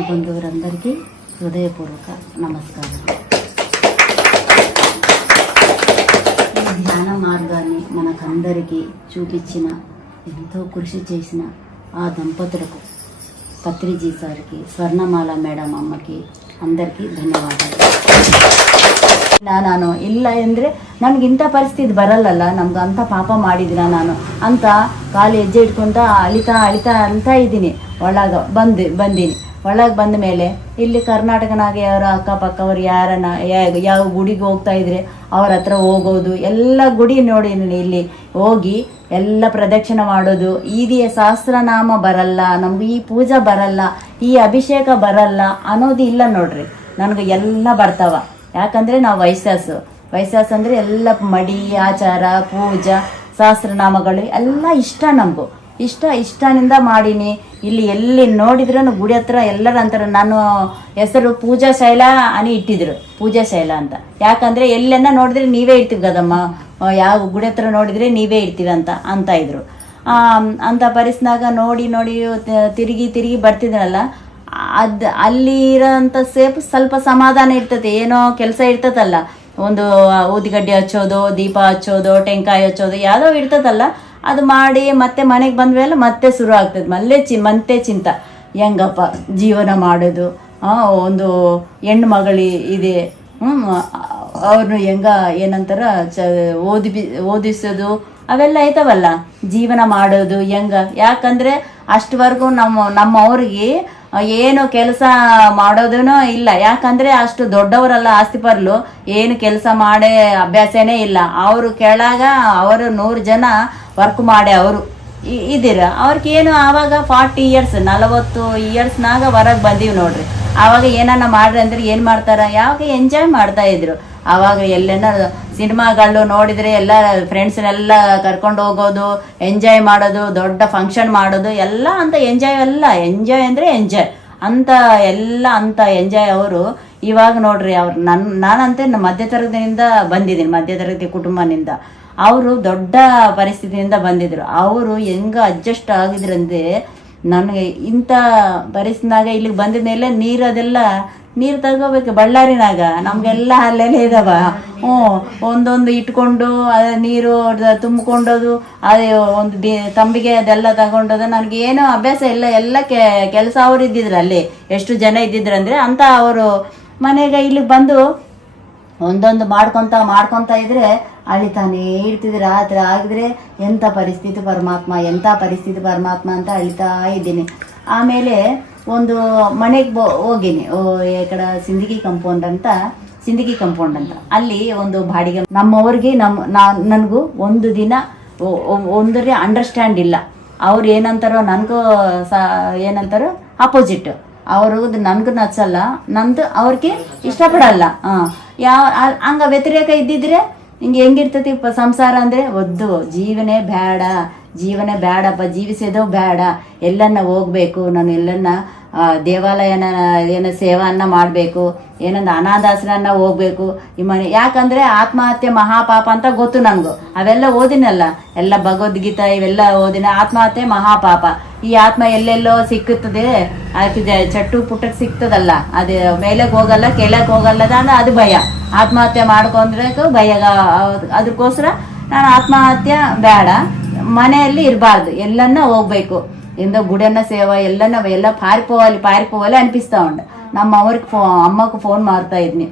బంధువులందరికీ హృదయపూర్వక నమస్కారం ఈ ధ్యాన మార్గాన్ని మనకందరికీ చూపించిన ఎంతో కృషి చేసిన ఆ దంపతులకు పత్రిజీ సార్కి స్వర్ణమాల మేడం ಅಮ್ಮಕ್ಕೆ అందరికీ ಧನ್ಯವಾದಗಳು ಇಲ್ಲ ನಾನು ಇಲ್ಲ ಅಂದರೆ ನನಗೆ ಇಂಥ ಪರಿಸ್ಥಿತಿ ಬರಲ್ಲಲ್ಲ ನಮ್ಗೆ ಅಂಥ ಪಾಪ ಮಾಡಿದಿನ ನಾನು ಅಂತ ಕಾಲು ಹೆಜ್ಜೆ ಇಟ್ಕೊಂತ ಅಳಿತಾ ಅಳಿತಾ ಅಂತ ಇದ್ದೀನಿ ಒಳಗೆ ಬಂದು ಬಂದೀನಿ ಒಳಗೆ ಬಂದ ಮೇಲೆ ಇಲ್ಲಿ ಕರ್ನಾಟಕನಾಗೆ ಅವರ ಅಕ್ಕಪಕ್ಕವ್ರು ಯಾರನ್ನ ಯಾವ ಗುಡಿಗೆ ಹೋಗ್ತಾ ಇದ್ರೆ ಅವ್ರ ಹತ್ರ ಹೋಗೋದು, ಎಲ್ಲ ಗುಡಿ ನೋಡಿ ಇಲ್ಲಿ ಹೋಗಿ ಎಲ್ಲ ಪ್ರದಕ್ಷಿಣೆ ಮಾಡೋದು. ಈದಿಯ ಸಹಸ್ರನಾಮ ಬರಲ್ಲ, ನಮ್ಗೆ ಈ ಪೂಜೆ ಬರಲ್ಲ, ಈ ಅಭಿಷೇಕ ಬರಲ್ಲ ಅನ್ನೋದು ಇಲ್ಲ ನೋಡ್ರಿ. ನನಗೆ ಎಲ್ಲ ಬರ್ತಾವ. ಯಾಕಂದರೆ ನಾವು ವೈಶ್ಯಾಸು ವಯಸ್ಸಾಸ ಅಂದರೆ ಎಲ್ಲ ಮಡಿ, ಆಚಾರ, ಪೂಜಾ, ಸಹಸ್ರನಾಮಗಳು ಎಲ್ಲ ಇಷ್ಟ ನಮಗೂ. ಇಷ್ಟ ಇಷ್ಟನಿಂದ ಮಾಡೀನಿ. ಇಲ್ಲಿ ಎಲ್ಲಿ ನೋಡಿದ್ರೂ ಗುಡಿ ಹತ್ರ ಎಲ್ಲರ ಅಂತಾರೆ ನಾನು ಹೆಸರು ಪೂಜಾ ಶೈಲ ಅನಿ ಇಟ್ಟಿದ್ರು ಪೂಜಾ ಶೈಲ ಅಂತ. ಯಾಕಂದರೆ ಎಲ್ಲೆನ್ನ ನೋಡಿದ್ರೆ ನೀವೇ ಇರ್ತೀವಿ ಕದಮ್ಮ ಆ, ಯಾವ ಗುಡಿ ಹತ್ರ ನೋಡಿದ್ರೆ ನೀವೇ ಇರ್ತೀವಿ ಅಂತ ಅಂತ ಇದ್ರು. ಅಂತ ಪರಿಸ್ನಾಗ ನೋಡಿ ನೋಡಿ ತಿರುಗಿ ತಿರುಗಿ ಬರ್ತಿದ್ರಲ್ಲ ಅದು ಅಲ್ಲಿ ಇರೋಂಥ ಸೇಫ್ ಸ್ವಲ್ಪ ಸಮಾಧಾನ ಇರ್ತದೆ. ಏನೋ ಕೆಲಸ ಇರ್ತದಲ್ಲ. ಒಂದು ಊದಿಗಡ್ಡೆ ಹಚ್ಚೋದು ದೀಪ ಹಚ್ಚೋದು ಟೆಂಕಾಯಿ ಹಚ್ಚೋದು ಯಾವುದೋ ಇರ್ತದಲ್ಲ. ಅದು ಮಾಡಿ ಮತ್ತೆ ಮನೆಗೆ ಬಂದ್ಮೇಲೆ ಮತ್ತೆ ಶುರು ಆಗ್ತದೆ. ಮಲ್ಲೇ ಚಿ ಮತ್ತೆ ಚಿಂತ. ಹೆಂಗಪ್ಪ ಜೀವನ ಮಾಡೋದು? ಒಂದು ಹೆಣ್ಣು ಮಗಳಿ ಇದೆ. ಅವ್ರನ್ನ ಹೆಂಗ, ಏನಂತಾರ, ಚ ಓದಿ ಓದಿಸೋದು, ಅವೆಲ್ಲ ಐತವಲ್ಲ ಜೀವನ ಮಾಡೋದು ಹೆಂಗ? ಯಾಕಂದ್ರೆ ಅಷ್ಟವರೆಗೂ ನಮ್ಮ ನಮ್ಮ ಅವ್ರಿಗೆ ಏನು ಕೆಲಸ ಮಾಡೋದೂ ಇಲ್ಲ. ಯಾಕಂದ್ರೆ ಅಷ್ಟು ದೊಡ್ಡವರಲ್ಲ ಆಸ್ತಿ ಪರ್ಲು ಏನು ಕೆಲಸ ಮಾಡೇ ಅಭ್ಯಾಸನೇ ಇಲ್ಲ. ಅವರು ಕೇಳಾಗ ಅವರು ನೂರು ಜನ ವರ್ಕ್ ಮಾಡಿ ಅವರು. ಇದ್ದೀರ? ಅವ್ರಿಗೇನು ಆವಾಗ ಫಾರ್ಟಿ ಇಯರ್ಸ್ ನಲವತ್ತು ಇಯರ್ಸ್ನಾಗ ಹೊರಗೆ ಬಂದೀವಿ ನೋಡ್ರಿ. ಆವಾಗ ಏನನ್ನ ಮಾಡ್ರಿ ಅಂದ್ರೆ ಏನು ಮಾಡ್ತಾರ? ಯಾವಾಗ ಎಂಜಾಯ್ ಮಾಡ್ತಾ ಇದ್ರು. ಆವಾಗ ಎಲ್ಲೆನ ಸಿನಿಮಾಗಳು ನೋಡಿದ್ರೆ ಎಲ್ಲ ಫ್ರೆಂಡ್ಸ್ನೆಲ್ಲ ಕರ್ಕೊಂಡು ಹೋಗೋದು ಎಂಜಾಯ್ ಮಾಡೋದು, ದೊಡ್ಡ ಫಂಕ್ಷನ್ ಮಾಡೋದು, ಎಲ್ಲ ಅಂತ ಎಂಜಾಯ್ ಅಲ್ಲ ಎಂಜಾಯ್ ಅಂದರೆ ಎಂಜಾಯ್ ಅಂತ, ಎಲ್ಲ ಅಂತ ಎಂಜಾಯ್ ಅವರು ಇವಾಗ ನೋಡ್ರಿ ಅವ್ರು ನನ್ನ ನಾನಂತೆ ಮಧ್ಯ ತರಗತಿಯಿಂದ ಬಂದಿದ್ದೀನಿ, ಮಧ್ಯ ತರಗತಿ ಕುಟುಂಬನಿಂದ. ಅವರು ದೊಡ್ಡ ಪರಿಸ್ಥಿತಿಯಿಂದ ಬಂದಿದ್ದರು ಅವರು ಹೆಂಗ ಅಡ್ಜಸ್ಟ್ ಆಗಿದ್ರಂದ್ರೆ, ನನಗೆ ಇಂಥ ಪರಿಸ್ಥಿತಿನಾಗ ಇಲ್ಲಿಗೆ ಬಂದಿದ್ಮೇಲೆ ನೀರು ಅದೆಲ್ಲ ನೀರು ತಗೋಬೇಕು ಬಳ್ಳಾರಿನಾಗ. ನಮಗೆಲ್ಲ ಅಲ್ಲೆಲ್ಲ ಇದಾವ. ಹ್ಞೂ, ಒಂದೊಂದು ಇಟ್ಕೊಂಡು ನೀರು ತುಂಬಿಕೊಂಡೋದು, ಅದೇ ಒಂದು ಬಿ, ತಂಬಿಗೆ ಅದೆಲ್ಲ ತಗೊಂಡೋದು. ನನಗೆ ಏನೂ ಅಭ್ಯಾಸ ಇಲ್ಲ. ಎಲ್ಲ ಕೆಲಸ ಅವ್ರು ಇದ್ದಿದ್ರು ಅಲ್ಲಿ. ಎಷ್ಟು ಜನ ಇದ್ದಿದ್ರು ಅಂದರೆ ಅಂತ ಅವರು ಮನೆಗೆ ಇಲ್ಲಿಗೆ ಬಂದು ಒಂದೊಂದು ಮಾಡ್ಕೊತ ಮಾಡ್ಕೊತ ಇದ್ರೆ ಅಳಿತಾನೇ ಇರ್ತಿದ್ರು ರಾತ್ರಿ ಆಗಿದ್ರೆ ಎಂಥ ಪರಿಸ್ಥಿತಿ ಪರಮಾತ್ಮ ಎಂಥ ಪರಿಸ್ಥಿತಿ ಪರಮಾತ್ಮ ಅಂತ ಅಳಿತಾ ಇದ್ದೀನಿ. ಆಮೇಲೆ ಒಂದು ಮನೆಗೆ ಬೋ, ಹೋಗಿನಿ. ಈ ಕಡೆ ಸಿಂದಗಿ ಕಂಪೌಂಡ್ ಅಂತ, ಸಿಂದಗಿ ಕಂಪೌಂಡ್ ಅಂತ. ಅಲ್ಲಿ ಒಂದು ಬಾಡಿಗೆ ನಮ್ಮವ್ರಿಗೆ ನಮ್ಮ ನಾ, ನನಗೂ ಒಂದು ದಿನ ಒಂದರೆ ಅಂಡರ್ಸ್ಟ್ಯಾಂಡ್ ಇಲ್ಲ. ಅವ್ರು ಏನಂತಾರೋ ನನಗೂ ಸ, ಏನಂತಾರೋ ಅಪೋಸಿಟ್ ಅವ್ರದ್ದು ನನ್ಗೂ ನಚ್ಚಲ್ಲ, ನಂದು ಅವ್ರಿಗೆ ಇಷ್ಟಪಡಲ್ಲ. ಹಾಂ ಯಾವ ಹಂಗ ವ್ಯತಿರೇಕ ಇದ್ದಿದ್ರೆ ಹಿಂಗೆ ಹೆಂಗಿರ್ತತಿ ಪ, ಸಂಸಾರ ಅಂದರೆ ಒದ್ದು, ಜೀವನೇ ಬೇಡ ಜೀವನ ಬೇಡಪ್ಪ ಜೀವಿಸೋದು ಬೇಡ ಎಲ್ಲನ್ನ ಹೋಗ್ಬೇಕು, ನಾನು ಎಲ್ಲನ್ನ ದೇವಾಲಯನ, ಏನು ಸೇವನ್ನ ಮಾಡಬೇಕು, ಏನೊಂದು ಅನಾದಾಸನನ್ನ ಹೋಗ್ಬೇಕು, ಈ ಮನೆ ಯಾಕಂದ್ರೆ ಆತ್ಮಹತ್ಯೆ ಮಹಾಪಾಪ ಅಂತ ಗೊತ್ತು ನನಗೂ ಅವೆಲ್ಲ ಓದಿನಲ್ಲ. ಎಲ್ಲ ಭಗವದ್ಗೀತಾ ಇವೆಲ್ಲ ಓದಿನ ಆತ್ಮಹತ್ಯೆ ಮಹಾಪಾಪ. ಈ ಆತ್ಮ ಎಲ್ಲೆಲ್ಲೋ ಸಿಕ್ಕುತ್ತದೆ. ಅದಕ್ಕೆ ಚಟ್ಟು ಪುಟ್ಟಕ್ಕೆ ಸಿಗ್ತದಲ್ಲ ಅದು ಮೇಲಕ್ಕೆ ಹೋಗಲ್ಲ ಕೆಳಗೆ ಹೋಗಲ್ಲ ಅಂದ್ರೆ ಅದು ಭಯ. ಆತ್ಮಹತ್ಯೆ ಮಾಡ್ಕೊಂಡ್ರೆ ಭಯ. ಅದಕ್ಕೋಸ್ಕರ ನಾನು ಆತ್ಮಹತ್ಯೆ ಬೇಡ. ಮನೆಯಲ್ಲಿ ಇರಬಾರ್ದು. ಎಲ್ಲನ್ನ ಹೋಗ್ಬೇಕು. ಎಂದ ಗುಡನ್ನ సేవ ಎಲ್ಲ ఎలా పారిపోవాలి పారిపోవాలి ಅನ್ಪಿಸ್ತಾ ఉండ ನಮ್ಮ ಅವ್ರಿಗೆ ಫೋ అమ్మకు ಫೋನ್ మారుతా ಇದ್ನಿ.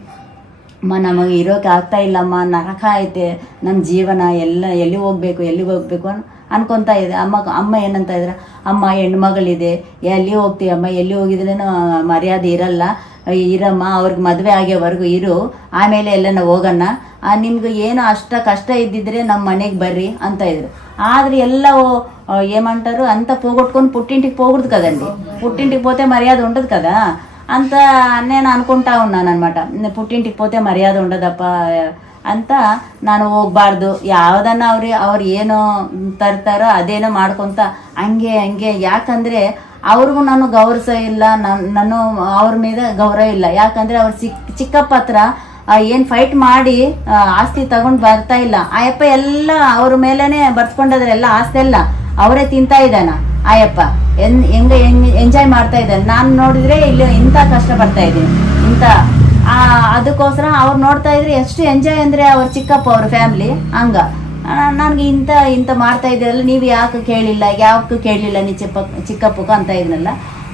ಅಮ್ಮ, ನಮಗೆ ಇರೋಕೆ ಆಗ್ತಾ ಇಲ್ಲಮ್ಮ, ನರಕ ಐತೆ. ನಮ್ಮ ಜೀವನ ಎಲ್ಲ ಎಲ್ಲಿ ಹೋಗ್ಬೇಕು ಎಲ್ಲಿಗೆ ಹೋಗ್ಬೇಕು ಅನ್ ಅನ್ಕೊತಾ ಇದೆ ಅಮ್ಮ ಅಮ್ಮ ಏನಂತ ಇದ್ರು, ಅಮ್ಮ, ಹೆಣ್ಮಗಳಿದೆ. ಎಲ್ಲಿ ಹೋಗ್ತೀಯಮ್ಮ ಎಲ್ಲಿ ಹೋಗಿದ್ರೇನು ಮರ್ಯಾದೆ ಇರಲ್ಲ. ಇರಮ್ಮ, ಅವ್ರಿಗೆ ಮದುವೆ ಆಗ್ಯವರೆಗೂ ಇರು. ಆಮೇಲೆ ಎಲ್ಲ ಹೋಗೋಣ. ನಿಮ್ಗೆ ಏನೋ ಅಷ್ಟ ಕಷ್ಟ ಇದ್ದಿದ್ರೆ ನಮ್ಮ ಮನೆಗೆ ಬರ್ರಿ ಅಂತ ಇದ್ರು. ఆదిరి ఎల్లా ఏమంటారు అంతా ಪೋಗೊಟ್ಕೊಂಡು ಪುಟ್ಟಿಂಟಿಗೆ పోకూడదు కదండి ಪುಟ್ಟಿಂಟಿಗೆ ಪೋತೆ ಮರ್ಯಾದೆ ఉండదు కదా ಅಂತ నేను ಅನ್ಕೊಂತಾ ಉನ್ನಾನ ಅನ್ನಮಾಟ ಪುಟ್ಟಿಂಟಿಗೆ ಪೋತೆ ಮರ್ಯಾದೆ ಉಂಡದಪ್ಪ, ಅಂತ ನಾನು ಹೋಗ್ಬಾರ್ದು. ಯಾವುದನ್ನ ಅವ್ರಿ, ಅವ್ರು ಏನೋ ತರ್ತಾರೋ ಅದೇನೋ ಮಾಡ್ಕೊಂತ ಹಂಗೆ ಹಂಗೆ. ಯಾಕಂದರೆ ಅವ್ರಿಗೂ ನಾನು ಗೌರವ ಇಲ್ಲ ನನ್ನ ಅವ್ರ ಮೇಲೆ ಗೌರವ ಇಲ್ಲ. ಯಾಕಂದರೆ ಅವ್ರು ಚಿಕ್ಕ ಚಿಕ್ಕಪ್ಪ ಹತ್ರ ಏನು ಫೈಟ್ ಮಾಡಿ ಆಸ್ತಿ ತಗೊಂಡು ಬರ್ತಾ ಇಲ್ಲ. ಆಯಪ್ಪ ಎಲ್ಲ ಅವ್ರ ಮೇಲೇನೆ ಬರ್ಸ್ಕೊಂಡದ್ರೆ ಎಲ್ಲ ಆಸ್ತಿ ಎಲ್ಲ ಅವರೇ ತಿಂತಾ ಇದ್ದಾನ, ಆಯಪ್ಪ. ಎನ್, ಹೆಂಗ ಎಂಜಾಯ್ ಮಾಡ್ತಾ ಇದ್ದಾನೆ. ನಾನು ನೋಡಿದ್ರೆ ಇಲ್ಲಿ ಇಂಥ ಕಷ್ಟ ಪಡ್ತಾ ಇದ್ದೀನಿ. ಇಂಥ ಅದಕ್ಕೋಸ್ಕರ ಅವ್ರು ನೋಡ್ತಾ ಇದ್ರೆ ಎಷ್ಟು ಎಂಜಾಯ್ ಅಂದರೆ ಅವ್ರ ಚಿಕ್ಕಪ್ಪ, ಅವ್ರ ಫ್ಯಾಮಿಲಿ ಹಂಗ. ನನಗೆ ಇಂಥ ಇಂಥ ಮಾಡ್ತಾ ಇದ್ದೀರಲ್ಲ, ನೀವು ಯಾಕೆ ಕೇಳಿಲ್ಲ, ಯಾಕೆ ಕೇಳಲಿಲ್ಲ ನೀ ಚಿಪ್ಪ ಚಿಕ್ಕಪ್ಪಕ್ಕ ಅಂತ ಇದ್ನಲ್ಲ.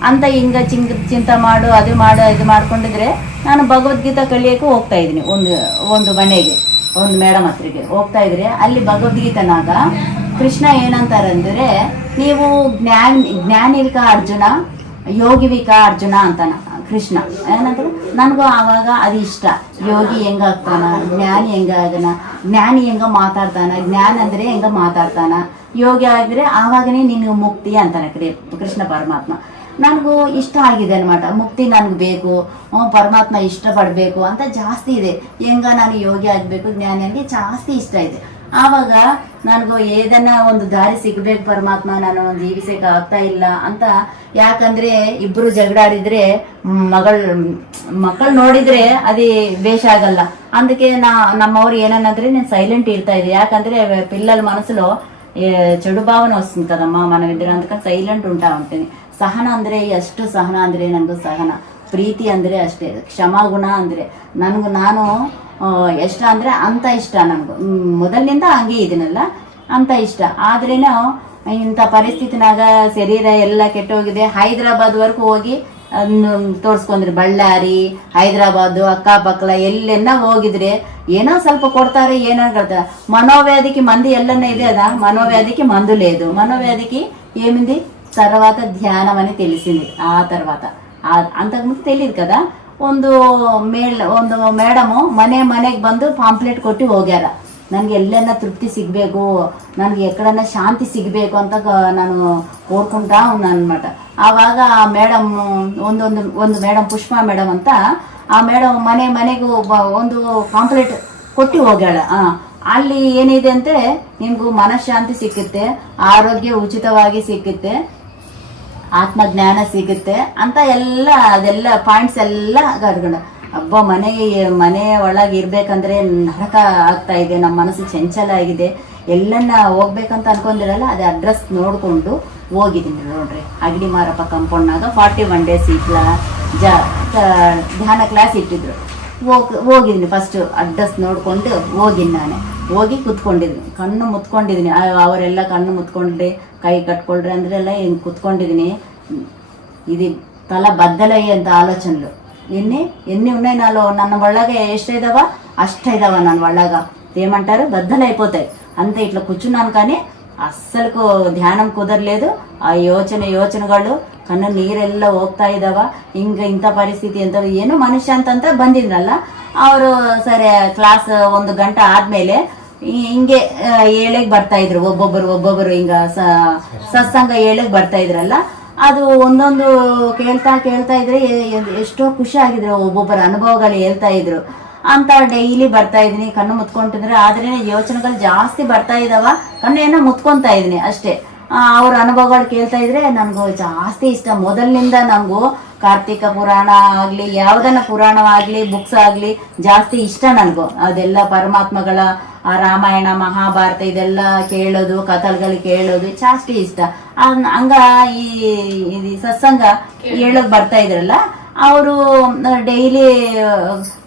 ಅಂತ ಹಿಂಗ ಚಿಂಗ್ ಚಿಂತ ಮಾಡು, ಅದು ಮಾಡು, ಇದು ಮಾಡ್ಕೊಂಡಿದ್ರೆ ನಾನು ಭಗವದ್ಗೀತಾ ಕಲಿಯೋಕ್ಕೂ ಹೋಗ್ತಾ ಇದ್ದೀನಿ. ಒಂದು ಒಂದು ಮನೆಗೆ, ಒಂದು ಮೇಡಮ್ ಹತ್ರಿಗೆ ಹೋಗ್ತಾ ಇದ್ರೆ ಅಲ್ಲಿ ಭಗವದ್ಗೀತನಾಗ ಕೃಷ್ಣ ಏನಂತಾರಂದ್ರೆ, ನೀವು ಜ್ಞಾನ ಜ್ಞಾನಿವಿಕ ಅರ್ಜುನ, ಯೋಗಿವಿಕ ಅರ್ಜುನ ಅಂತಾನ ಕೃಷ್ಣ. ಏನಂತಾರೆ? ನನಗೂ ಆವಾಗ ಅದು ಇಷ್ಟ. ಯೋಗಿ ಹೆಂಗಾಗ್ತಾನ? ಜ್ಞಾನಿ ಹೆಂಗಾಗನ? ಜ್ಞಾನಿ ಹೆಂಗ ಮಾತಾಡ್ತಾನ? ಜ್ಞಾನ ಅಂದರೆ ಹೆಂಗ ಮಾತಾಡ್ತಾನ? ಯೋಗಿ ಆಗಿದ್ರೆ ಆವಾಗನೇ ನಿನಗೆ ಮುಕ್ತಿ ಅಂತಾನೆ ಕೃಷ್ಣ ಪರಮಾತ್ಮ. ನನಗೂ ಇಷ್ಟ ಆಗಿದೆ ಅನ್మాట ಮುಕ್ತಿ ನನಗೆ ಬೇಕು. ಪರಮಾತ್ಮ ಇಷ್ಟಪಡಬೇಕು ಅಂತ ಜಾಸ್ತಿ ಇದೆ. ಹೆಂಗ ನಾನು ಯೋಗಿ ಆಗಬೇಕು ಜ್ಞಾನಿಗೆ ಜಾಸ್ತಿ ಇಷ್ಟ ಇದೆ. ಆವಾಗ ನನಗೂ ಏದನ್ನ ಒಂದು ದಾರಿ ಸಿಗ್ಬೇಕು ಪರಮಾತ್ಮ, ನಾನು ಒಂದು ಜೀವಿಸಕ್ಕೆ ಆಗ್ತಾ ಇಲ್ಲ ಅಂತ ಯಾಕಂದ್ರೆ ಇಬ್ರು ಜಗಳಾಡಿದ್ರೆ ಮಗಳ ಮಕ್ಕಳು ನೋಡಿದ್ರೆ ಅದೇ ವೇಷ ಆಗಲ್ಲ. ಅದಕ್ಕೆ ನಾ, ನಮ್ಮವ್ರು ಏನನ್ನಂದ್ರೆ ನೀನು ಸೈಲೆಂಟ್ ఇడతా ఇది యాకంటే పిల్లల మనసులో చెడు భావన వస్తుంది కదమ్మా మనం ఇద్దరు అందుకని ಸಹನ ಅಂದರೆ ಎಷ್ಟು ಸಹನ ಅಂದರೆ ನನಗೂ ಸಹನ. ಪ್ರೀತಿ ಅಂದರೆ ಅಷ್ಟೇ ಕ್ಷಮಾಗುಣ ಅಂದರೆ. ನನಗೆ ನಾನು ಇಷ್ಟ ಅಂದರೆ ಅಂತ ಇಷ್ಟ ನನ್ಗ. ಮೊದಲಿನಿಂದ ಹಂಗೆ ಇದನ್ನಲ್ಲ ಅಂತ ಇಷ್ಟ. ಆದ್ರೇನು ಇಂಥ ಪರಿಸ್ಥಿತಿನಾಗ ಶರೀರ ಎಲ್ಲ ಕೆಟ್ಟೋಗಿದೆ. ಹೈದ್ರಾಬಾದ್ವರೆಗೂ ಹೋಗಿ ತೋರಿಸ್ಕೊಂಡ್ರಿ ಬಳ್ಳಾರಿ, ಹೈದ್ರಾಬಾದು ಅಕ್ಕಪಕ್ಕಲ ಎಲ್ಲೆನ್ನ ಹೋಗಿದ್ರೆ ಏನೋ ಸ್ವಲ್ಪ ಕೊಡ್ತಾರೆ, ಏನೋ ಕೊಡ್ತಾರೆ. ಮನೋವ್ಯಾಧಿಗೆ ಮಂದಿ ಎಲ್ಲನ ಇದೆ ಅದ? ಮನೋವ್ಯಾಧಿಗೆ ಮಂದು ಲೇದು ಮನೋವ್ಯಾಧಿಗೆ ಏಮಿಂದಿ? తర్వాత ధ్యానం అని తెలిసింది ఆ తర్వాత అంతకుముందు తెలియదు కదా ಒಂದು ಮೇಲ್, ಒಂದು ಮೇಡಮು ಮನೆ ಮನೆಗೆ ಬಂದು ಪಾಂಪ್ಲೆಟ್ ಕೊಟ್ಟು ಹೋಗ್ಯಾರ. ನನಗೆ ಎಲ್ಲೆಲ್ಲ ತೃಪ್ತಿ ಸಿಗಬೇಕು, ನನಗೆ ಎಕ್ಕಡನ್ನ ಶಾಂತಿ ಸಿಗಬೇಕು ಅಂತ ನಾನು ಕೋರ್ಕೊಂತಾ ಅನ್మాట ಆವಾಗ ಆ ಮೇಡಮ್, ಒಂದೊಂದು, ಒಂದು ಮೇಡಮ್ ಪುಷ್ಪಾ ಮೇಡಮ್ ಅಂತ, ಆ ಮೇಡಮ್ ಮನೆ ಮನೆಗೂ ಒಂದು ಪಾಂಪ್ಲೆಟ್ ಕೊಟ್ಟು ಹೋಗ್ಯಾಳ. ಆ, ಅಲ್ಲಿ ಏನಿದೆ ಅಂದರೆ ನಿಮಗೂ ಮನಃಶಾಂತಿ ಸಿಕ್ಕುತ್ತೆ, ಆರೋಗ್ಯ ಉಚಿತವಾಗಿ ಸಿಕ್ಕುತ್ತೆ ಆತ್ಮಜ್ಞಾನ ಸಿಗುತ್ತೆ ಅಂತ ಎಲ್ಲ, ಅದೆಲ್ಲ ಪಾಯಿಂಟ್ಸ್ ಎಲ್ಲ ಕರ್ಕೊಂಡು ಅಬ್ಬ, ಮನೆ ಮನೆ ಒಳಗೆ ಇರ್ಬೇಕಂದ್ರೆ ನರಕ ಆಗ್ತಾ ಇದೆ ನಮ್ಮ ಮನಸ್ಸು ಚಂಚಲ ಆಗಿದೆ. ಎಲ್ಲನ್ನ ಹೋಗ್ಬೇಕಂತ ಅನ್ಕೊಂಡಿರಲ್ಲ, ಅದೇ ಅಡ್ರೆಸ್ ನೋಡ್ಕೊಂಡು ಹೋಗಿದ್ದೀನಿ ನೋಡ್ರಿ. ಅಗಡಿ ಮಾರಪ್ಪ ಕಂಪೌಂಡ್ನಾಗ ಫಾರ್ಟಿ ಒನ್ ಡೇಸ್ ಇಟ್ಲ, ಜ ಧ್ಯಾನ ಕ್ಲಾಸ್ ಇಟ್ಟಿದ್ರು. ಹೋಗ್, ಹೋಗಿದ್ದೀನಿ ಫಸ್ಟ್ ಅಡ್ರೆಸ್ ನೋಡ್ಕೊಂಡು ಹೋಗಿನಿ ನಾನು. ಹೋಗಿ ಕುತ್ಕೊಂಡಿದ್ನಿ ಕಣ್ಣು ಮುತ್ಕೊಂಡಿದ್ದೀನಿ ಅವರೆಲ್ಲ ಕಣ್ಣು ಮುತ್ಕೊಂಡ್ರೆ ಕೈ ಕಟ್ಕೊಳ್ರಿ ಅಂದ್ರೆಲ್ಲ ಹಿಂಗೆ ಕುತ್ಕೊಂಡಿದ್ದೀನಿ ఇది తల బద్దలయ్యేంత ఆలోచనలు ఎన్ని ఎన్ని ఉన్నాయి నాలో నన్ను వళ్ళగా ఎష్టైదవా అష్టైదవా నన్ను వళ్ళగా ఏమంటారు బద్దలైపోతాయి అంతే ఇట్లా కూర్చున్నాను కానీ అస్సలకు ధ్యానం కుదరలేదు ఆ యోచన యోచనಗಳು ಕಣ್ಣು ನೀರೆಲ್ಲ ಹೋಗ್ತಾ ಇದ್ದಾವ ಹಿಂಗೆ ಇಂಥ ಪರಿಸ್ಥಿತಿ ಅಂತ ಏನು ಮನುಷ್ಯ ಅಂತಂತ ಬಂದಿದ್ರಲ್ಲ ಅವರು ಸರಿ ಕ್ಲಾಸ್ ಒಂದು ಗಂಟೆ ಆದ್ಮೇಲೆ ಹಿಂಗೆ ಏಳೆಗ್ ಬರ್ತಾ ಇದ್ರು. ಒಬ್ಬೊಬ್ಬರು ಒಬ್ಬೊಬ್ಬರು ಹಿಂಗ ಸತ್ಸಂಗ ಏಳಕ್ ಬರ್ತಾ ಇದ್ರಲ್ಲ, ಅದು ಒಂದೊಂದು ಕೇಳ್ತಾ ಕೇಳ್ತಾ ಇದ್ರೆ ಎಷ್ಟೋ ಖುಷಿ ಆಗಿದ್ರು. ಒಬ್ಬೊಬ್ಬರ ಅನುಭವಗಳು ಹೇಳ್ತಾ ಇದ್ರು. ಅಂತ ಡೈಲಿ ಬರ್ತಾ ಇದೀನಿ ಕಣ್ಣು ಮುತ್ಕೊಂಡಿದ್ರೆ ಆದ್ರೆ ಯೋಚನೆಗಳು ಜಾಸ್ತಿ ಬರ್ತಾ ಇದಾವ. ಕಣ್ಣು ಏನೋ ಮುತ್ಕೊಂತಾ ಇದೀನಿ ಅಷ್ಟೇ. ಅವ್ರ ಅನುಭವಗಳು ಕೇಳ್ತಾ ಇದ್ರೆ, ನನಗೂ ಜಾಸ್ತಿ ಇಷ್ಟ. ಮೊದಲಿನಿಂದ ನನಗೂ ಕಾರ್ತಿಕ ಪುರಾಣ ಆಗ್ಲಿ ಯಾವ್ದನ್ನ ಪುರಾಣವಾಗ್ಲಿ ಬುಕ್ಸ್ ಆಗ್ಲಿ ಜಾಸ್ತಿ ಇಷ್ಟ ನನಗೂ. ಅದೆಲ್ಲ ಪರಮಾತ್ಮಗಳ ಆ ರಾಮಾಯಣ ಮಹಾಭಾರತ ಇದೆಲ್ಲ ಕೇಳೋದು ಕಥಲ್ಗಳು ಕೇಳೋದು ಜಾಸ್ತಿ ಇಷ್ಟ. ಹಂಗ- ಈ ಸತ್ಸಂಗ ಹೇಳೋಕ್ ಬರ್ತಾ ಇದ್ರಲ್ಲ ಅವರು ಡೈಲಿ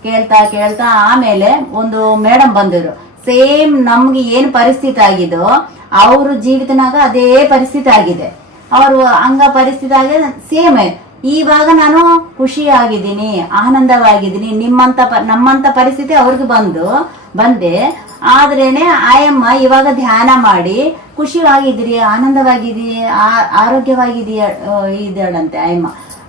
ಕೇಳ್ತಾ ಕೇಳ್ತಾ ಆಮೇಲೆ ಒಂದು ಮೇಡಮ್ ಬಂದರು ಸೇಮ್ ನಮ್ಗೆ ಏನ್ ಪರಿಸ್ಥಿತಿ ಆಗಿದೋ ಅವ್ರ ಜೀವಿತನಾಗ ಅದೇ ಪರಿಸ್ಥಿತಿ ಆಗಿದೆ. ಅವರು ಹಂಗ ಪರಿಸ್ಥಿತಿ ಆಗಿದೆ ಸೇಮ್. ಇವಾಗ ನಾನು ಖುಷಿಯಾಗಿದ್ದೀನಿ, ಆನಂದವಾಗಿದ್ದೀನಿ, ನಿಮ್ಮಂತ ನಮ್ಮಂತ ಪರಿಸ್ಥಿತಿ ಅವ್ರಿಗೆ ಬಂದು, ಬಂದೆ. ಆದ್ರೇನೆ, ಆಯಮ್ಮ, ಇವಾಗ ಧ್ಯಾನ ಮಾಡಿ, ಖುಷಿಯಾಗಿದ್ದೀರಿ, ಆನಂದವಾಗಿದ್ದೀರಿ ಆರೋಗ್ಯವಾಗಿದೆಯ ಇದ್ದಾಳಂತೆ ಆಯಮ್ಮ.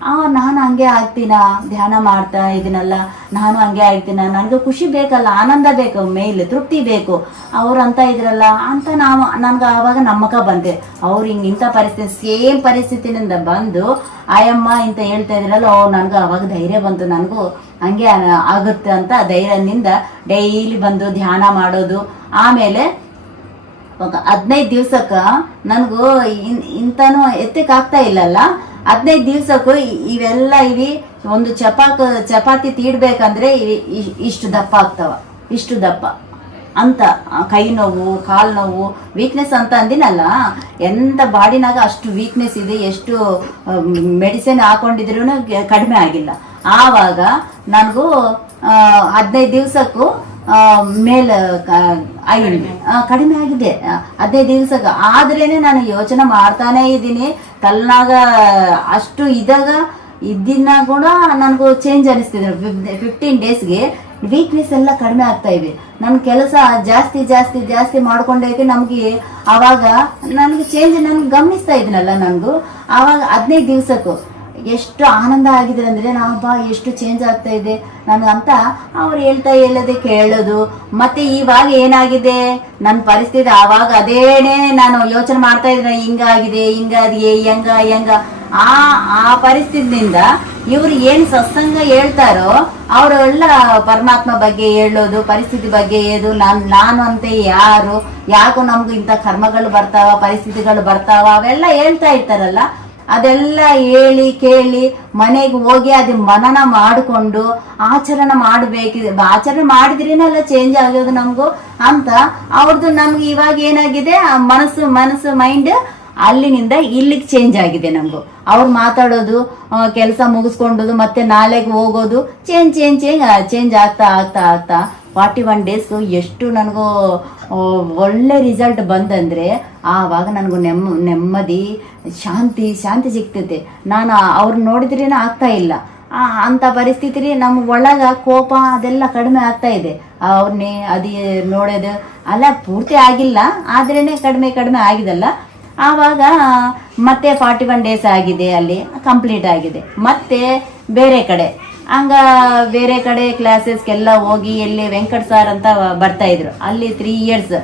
ಆ, ನಾನು ಹಂಗೆ ಆಗ್ತೀನ? ಧ್ಯಾನ ಮಾಡ್ತಾ ಇದೀನಲ್ಲ, ನಾನು ಹಂಗೆ ಆಗ್ತೀನ? ನನಗೆ ಖುಷಿ ಬೇಕಲ್ಲ, ಆನಂದ ಬೇಕು, ಮೇಲೆ ತೃಪ್ತಿ ಬೇಕು. ಅವ್ರು ಅಂತ ಇದ್ರಲ್ಲ, ಅಂತ ನಾವು, ನನ್ಗೆ ಆವಾಗ ನಮ್ಮಕ ಬಂದೆ. ಅವ್ರು ಹಿಂಗೆ ಇಂಥ ಪರಿಸ್ಥಿತಿ ಸೇಮ್ ಪರಿಸ್ಥಿತಿನಿಂದ ಬಂದು, ಆಯಮ್ಮ, ಇಂತ ಹೇಳ್ತಾ ಇದ್ರಲ್ಲ ಅವ್ರು ನನ್ಗೆ ಅವಾಗ ಧೈರ್ಯ ಬಂತು, ನನಗೂ ಹಂಗೆ ಆಗುತ್ತೆ ಅಂತ ಧೈರ್ಯದಿಂದ ಡೈಲಿ ಬಂದು ಧ್ಯಾನ ಮಾಡೋದು. ಆಮೇಲೆ ಹದಿನೈದು ದಿವ್ಸಕ್ಕ ನನಗೂ ಇನ್, ಇಂತನೂ ಎತ್ತಕ್ಕೆ ಆಗ್ತಾ ಇಲ್ಲಲ್ಲ ಹದಿನೈದು ದಿವ್ಸಕ್ಕೂ ಇವೆಲ್ಲ ಇವಿ, ಒಂದು ಚಪಾಕ, ಚಪಾತಿ ತೀಡ್ಬೇಕಂದ್ರೆ ಇಷ್ಟು ದಪ್ಪ ಆಗ್ತಾವ. ಇಷ್ಟು ದಪ್ಪ. ಅಂತ ಕೈ ನೋವು, ಕಾಲು ನೋವು ವೀಕ್ನೆಸ್ ಅಂತ ಅಂದಿನಲ್ಲ, ಎಂತ ಬಾಡಿನಾಗ ಅಷ್ಟು ವೀಕ್ನೆಸ್ ಇದೆ, ಎಷ್ಟು ಮೆಡಿಸಿನ್ ಹಾಕೊಂಡಿದ್ರು ಕಡಿಮೆ ಆಗಿಲ್ಲ. ಆವಾಗ ನನಗೂ ಹದಿನೈದು ದಿವಸಕ್ಕೂ ಮೇಲ್ ಆಗಿದೆ. ಕಡಿಮೆ ಆಗಿದೆ. ಅದೇ ದಿವಸಕ್ಕೆ ಆದ್ರೇನೆ ನಾನು ಯೋಚನೆ ಮಾಡ್ತಾನೆ ಇದ್ದೀನಿ. ತಲ್ನಾಗ ಅಷ್ಟು ಇದಾಗ ಇದ್ದಿನ ಕೂಡ ನನಗೂ ಚೇಂಜ್ ಅನಿಸ್ತಿದೆ. ಫಿಫ್ಟೀನ್ ಡೇಸ್ಗೆ ವೀಕ್ನೆಸ್ ಎಲ್ಲ ಕಡಿಮೆ ಆಗ್ತಾ ಇವೆ ನನ್ನ ಕೆಲಸ ಜಾಸ್ತಿ ಜಾಸ್ತಿ ಜಾಸ್ತಿ ಮಾಡ್ಕೊಂಡೋಗಿ ನಮಗೆ. ಆವಾಗ ನನಗೆ ಚೇಂಜ್ ನನ್ಗೆ ಗಮನಿಸ್ತಾ ಇದ್ನಲ್ಲ ನನಗೂ. ಆವಾಗ ಹದಿನೈದು ದಿವಸಕ್ಕೂ. ಎಷ್ಟು ಆನಂದ ಆಗಿದೆ ಅಂದ್ರೆ ನಾವು ಬಾ, ಎಷ್ಟು ಚೇಂಜ್ ಆಗ್ತಾ ಇದೆ? ನನಗಂತ ಅವ್ರು ಹೇಳ್ತಾ ಹೇಳದೆ ಕೇಳೋದು. ಮತ್ತೆ ಇವಾಗ ಏನಾಗಿದೆ? ನನ್ನ ಪರಿಸ್ಥಿತಿ ಆವಾಗ ಅದೇನೇ ನಾನು ಯೋಚನೆ ಮಾಡ್ತಾ ಇದ್ರೆ, ಹಿಂಗಾಗಿದೆ ಹಿಂಗಾದಿಗೆ ಹೆಂಗ ಹೆಂಗ. ಆ ಆ ಪರಿಸ್ಥಿತಿಯಿಂದ ಇವ್ರು ಏನ್ ಸತ್ಸಂಗ ಹೇಳ್ತಾರೋ ಅವರೆಲ್ಲ ಪರಮಾತ್ಮ ಬಗ್ಗೆ ಹೇಳೋದು, ಪರಿಸ್ಥಿತಿ ಬಗ್ಗೆ ಏದು ನಾನ್, ನಾನು ಅಂತ ಯಾರು? ಯಾಕೋ ನಮ್ಗೆ ಇಂಥ ಕರ್ಮಗಳು ಬರ್ತಾವ, ಪರಿಸ್ಥಿತಿಗಳು ಬರ್ತಾವ, ಅವೆಲ್ಲ ಹೇಳ್ತಾ ಇರ್ತಾರಲ್ಲ. ಅದೆಲ್ಲ ಹೇಳಿ, ಕೇಳಿ, ಮನೆಗೆ ಹೋಗಿ ಅದು ಮನನ ಮಾಡಿಕೊಂಡು ಆಚರಣೆ ಮಾಡಬೇಕಿದೆ ಆಚರಣೆ ಮಾಡಿದ್ರೇನಲ್ಲ ಚೇಂಜ್ ಆಗೋದು ನಮಗೂ ಅಂತ. ಅವ್ರದ್ದು ನಮ್ಗೆ ಇವಾಗ ಏನಾಗಿದೆ? ಆ ಮನಸ್ಸು ಮನಸ್ಸು ಮೈಂಡ್ ಅಲ್ಲಿನಿಂದ ಇಲ್ಲಿಗೆ ಚೇಂಜ್ ಆಗಿದೆ ನಮಗೂ. ಅವ್ರು ಮಾತಾಡೋದು ಕೆಲಸ ಮುಗಿಸ್ಕೊಂಡೋದು, ಮತ್ತೆ ನಾಳೆಗೆ ಹೋಗೋದು ಚೇಂಜ್ ಚೇಂಜ್ ಚೇಂಜ್ ಚೇಂಜ್ ಆಗ್ತಾ ಆಗ್ತಾ ಆಗ್ತಾ. ಫಾರ್ಟಿ ಒನ್ ಡೇಸ್ ಎಷ್ಟು ನನಗೂ ಒಳ್ಳೆ ರಿಸಲ್ಟ್ ಬಂದಂದ್ರೆ ಆವಾಗ ನನಗೂ ನೆಮ್ಮ ನೆಮ್ಮದಿ, ಶಾಂತಿ ಶಾಂತಿ ಸಿಗ್ತೈತೆ ನಾನು ಅವ್ರು ನೋಡಿದ್ರೇನೆ ಆಗ್ತಾ ಇಲ್ಲ. ಅಂತ ಪರಿಸ್ಥಿತಿ ನಮ್ಮ ಒಳಗೆ ಕೋಪ ಅದೆಲ್ಲ ಕಡಿಮೆ ಆಗ್ತಾ ಇದೆ. ಅವ್ರನ್ನೇ ಅದು ನೋಡೋದು ಅಲ್ಲ, ಪೂರ್ತಿ ಆಗಿಲ್ಲ ಆದ್ರೇ ಕಡಿಮೆ ಕಡಿಮೆ ಆಗಿದಲ್ಲ. ಆವಾಗ ಮತ್ತೆ ಫಾರ್ಟಿ ಒನ್ ಡೇಸ್ ಆಗಿದೆ ಅಲ್ಲಿ ಕಂಪ್ಲೀಟ್ ಆಗಿದೆ. ಮತ್ತೆ ಬೇರೆ ಕಡೆ. ಹಂಗ ಬೇರೆ ಕಡೆ ಕ್ಲಾಸಸ್ಗೆಲ್ಲ ಹೋಗಿ ಎಲ್ಲಿ ವೆಂಕಟ್ ಸಾರ್ ಅಂತ ಬರ್ತಾ ಇದ್ರು. ಅಲ್ಲಿ ತ್ರೀ ಇಯರ್ಸ್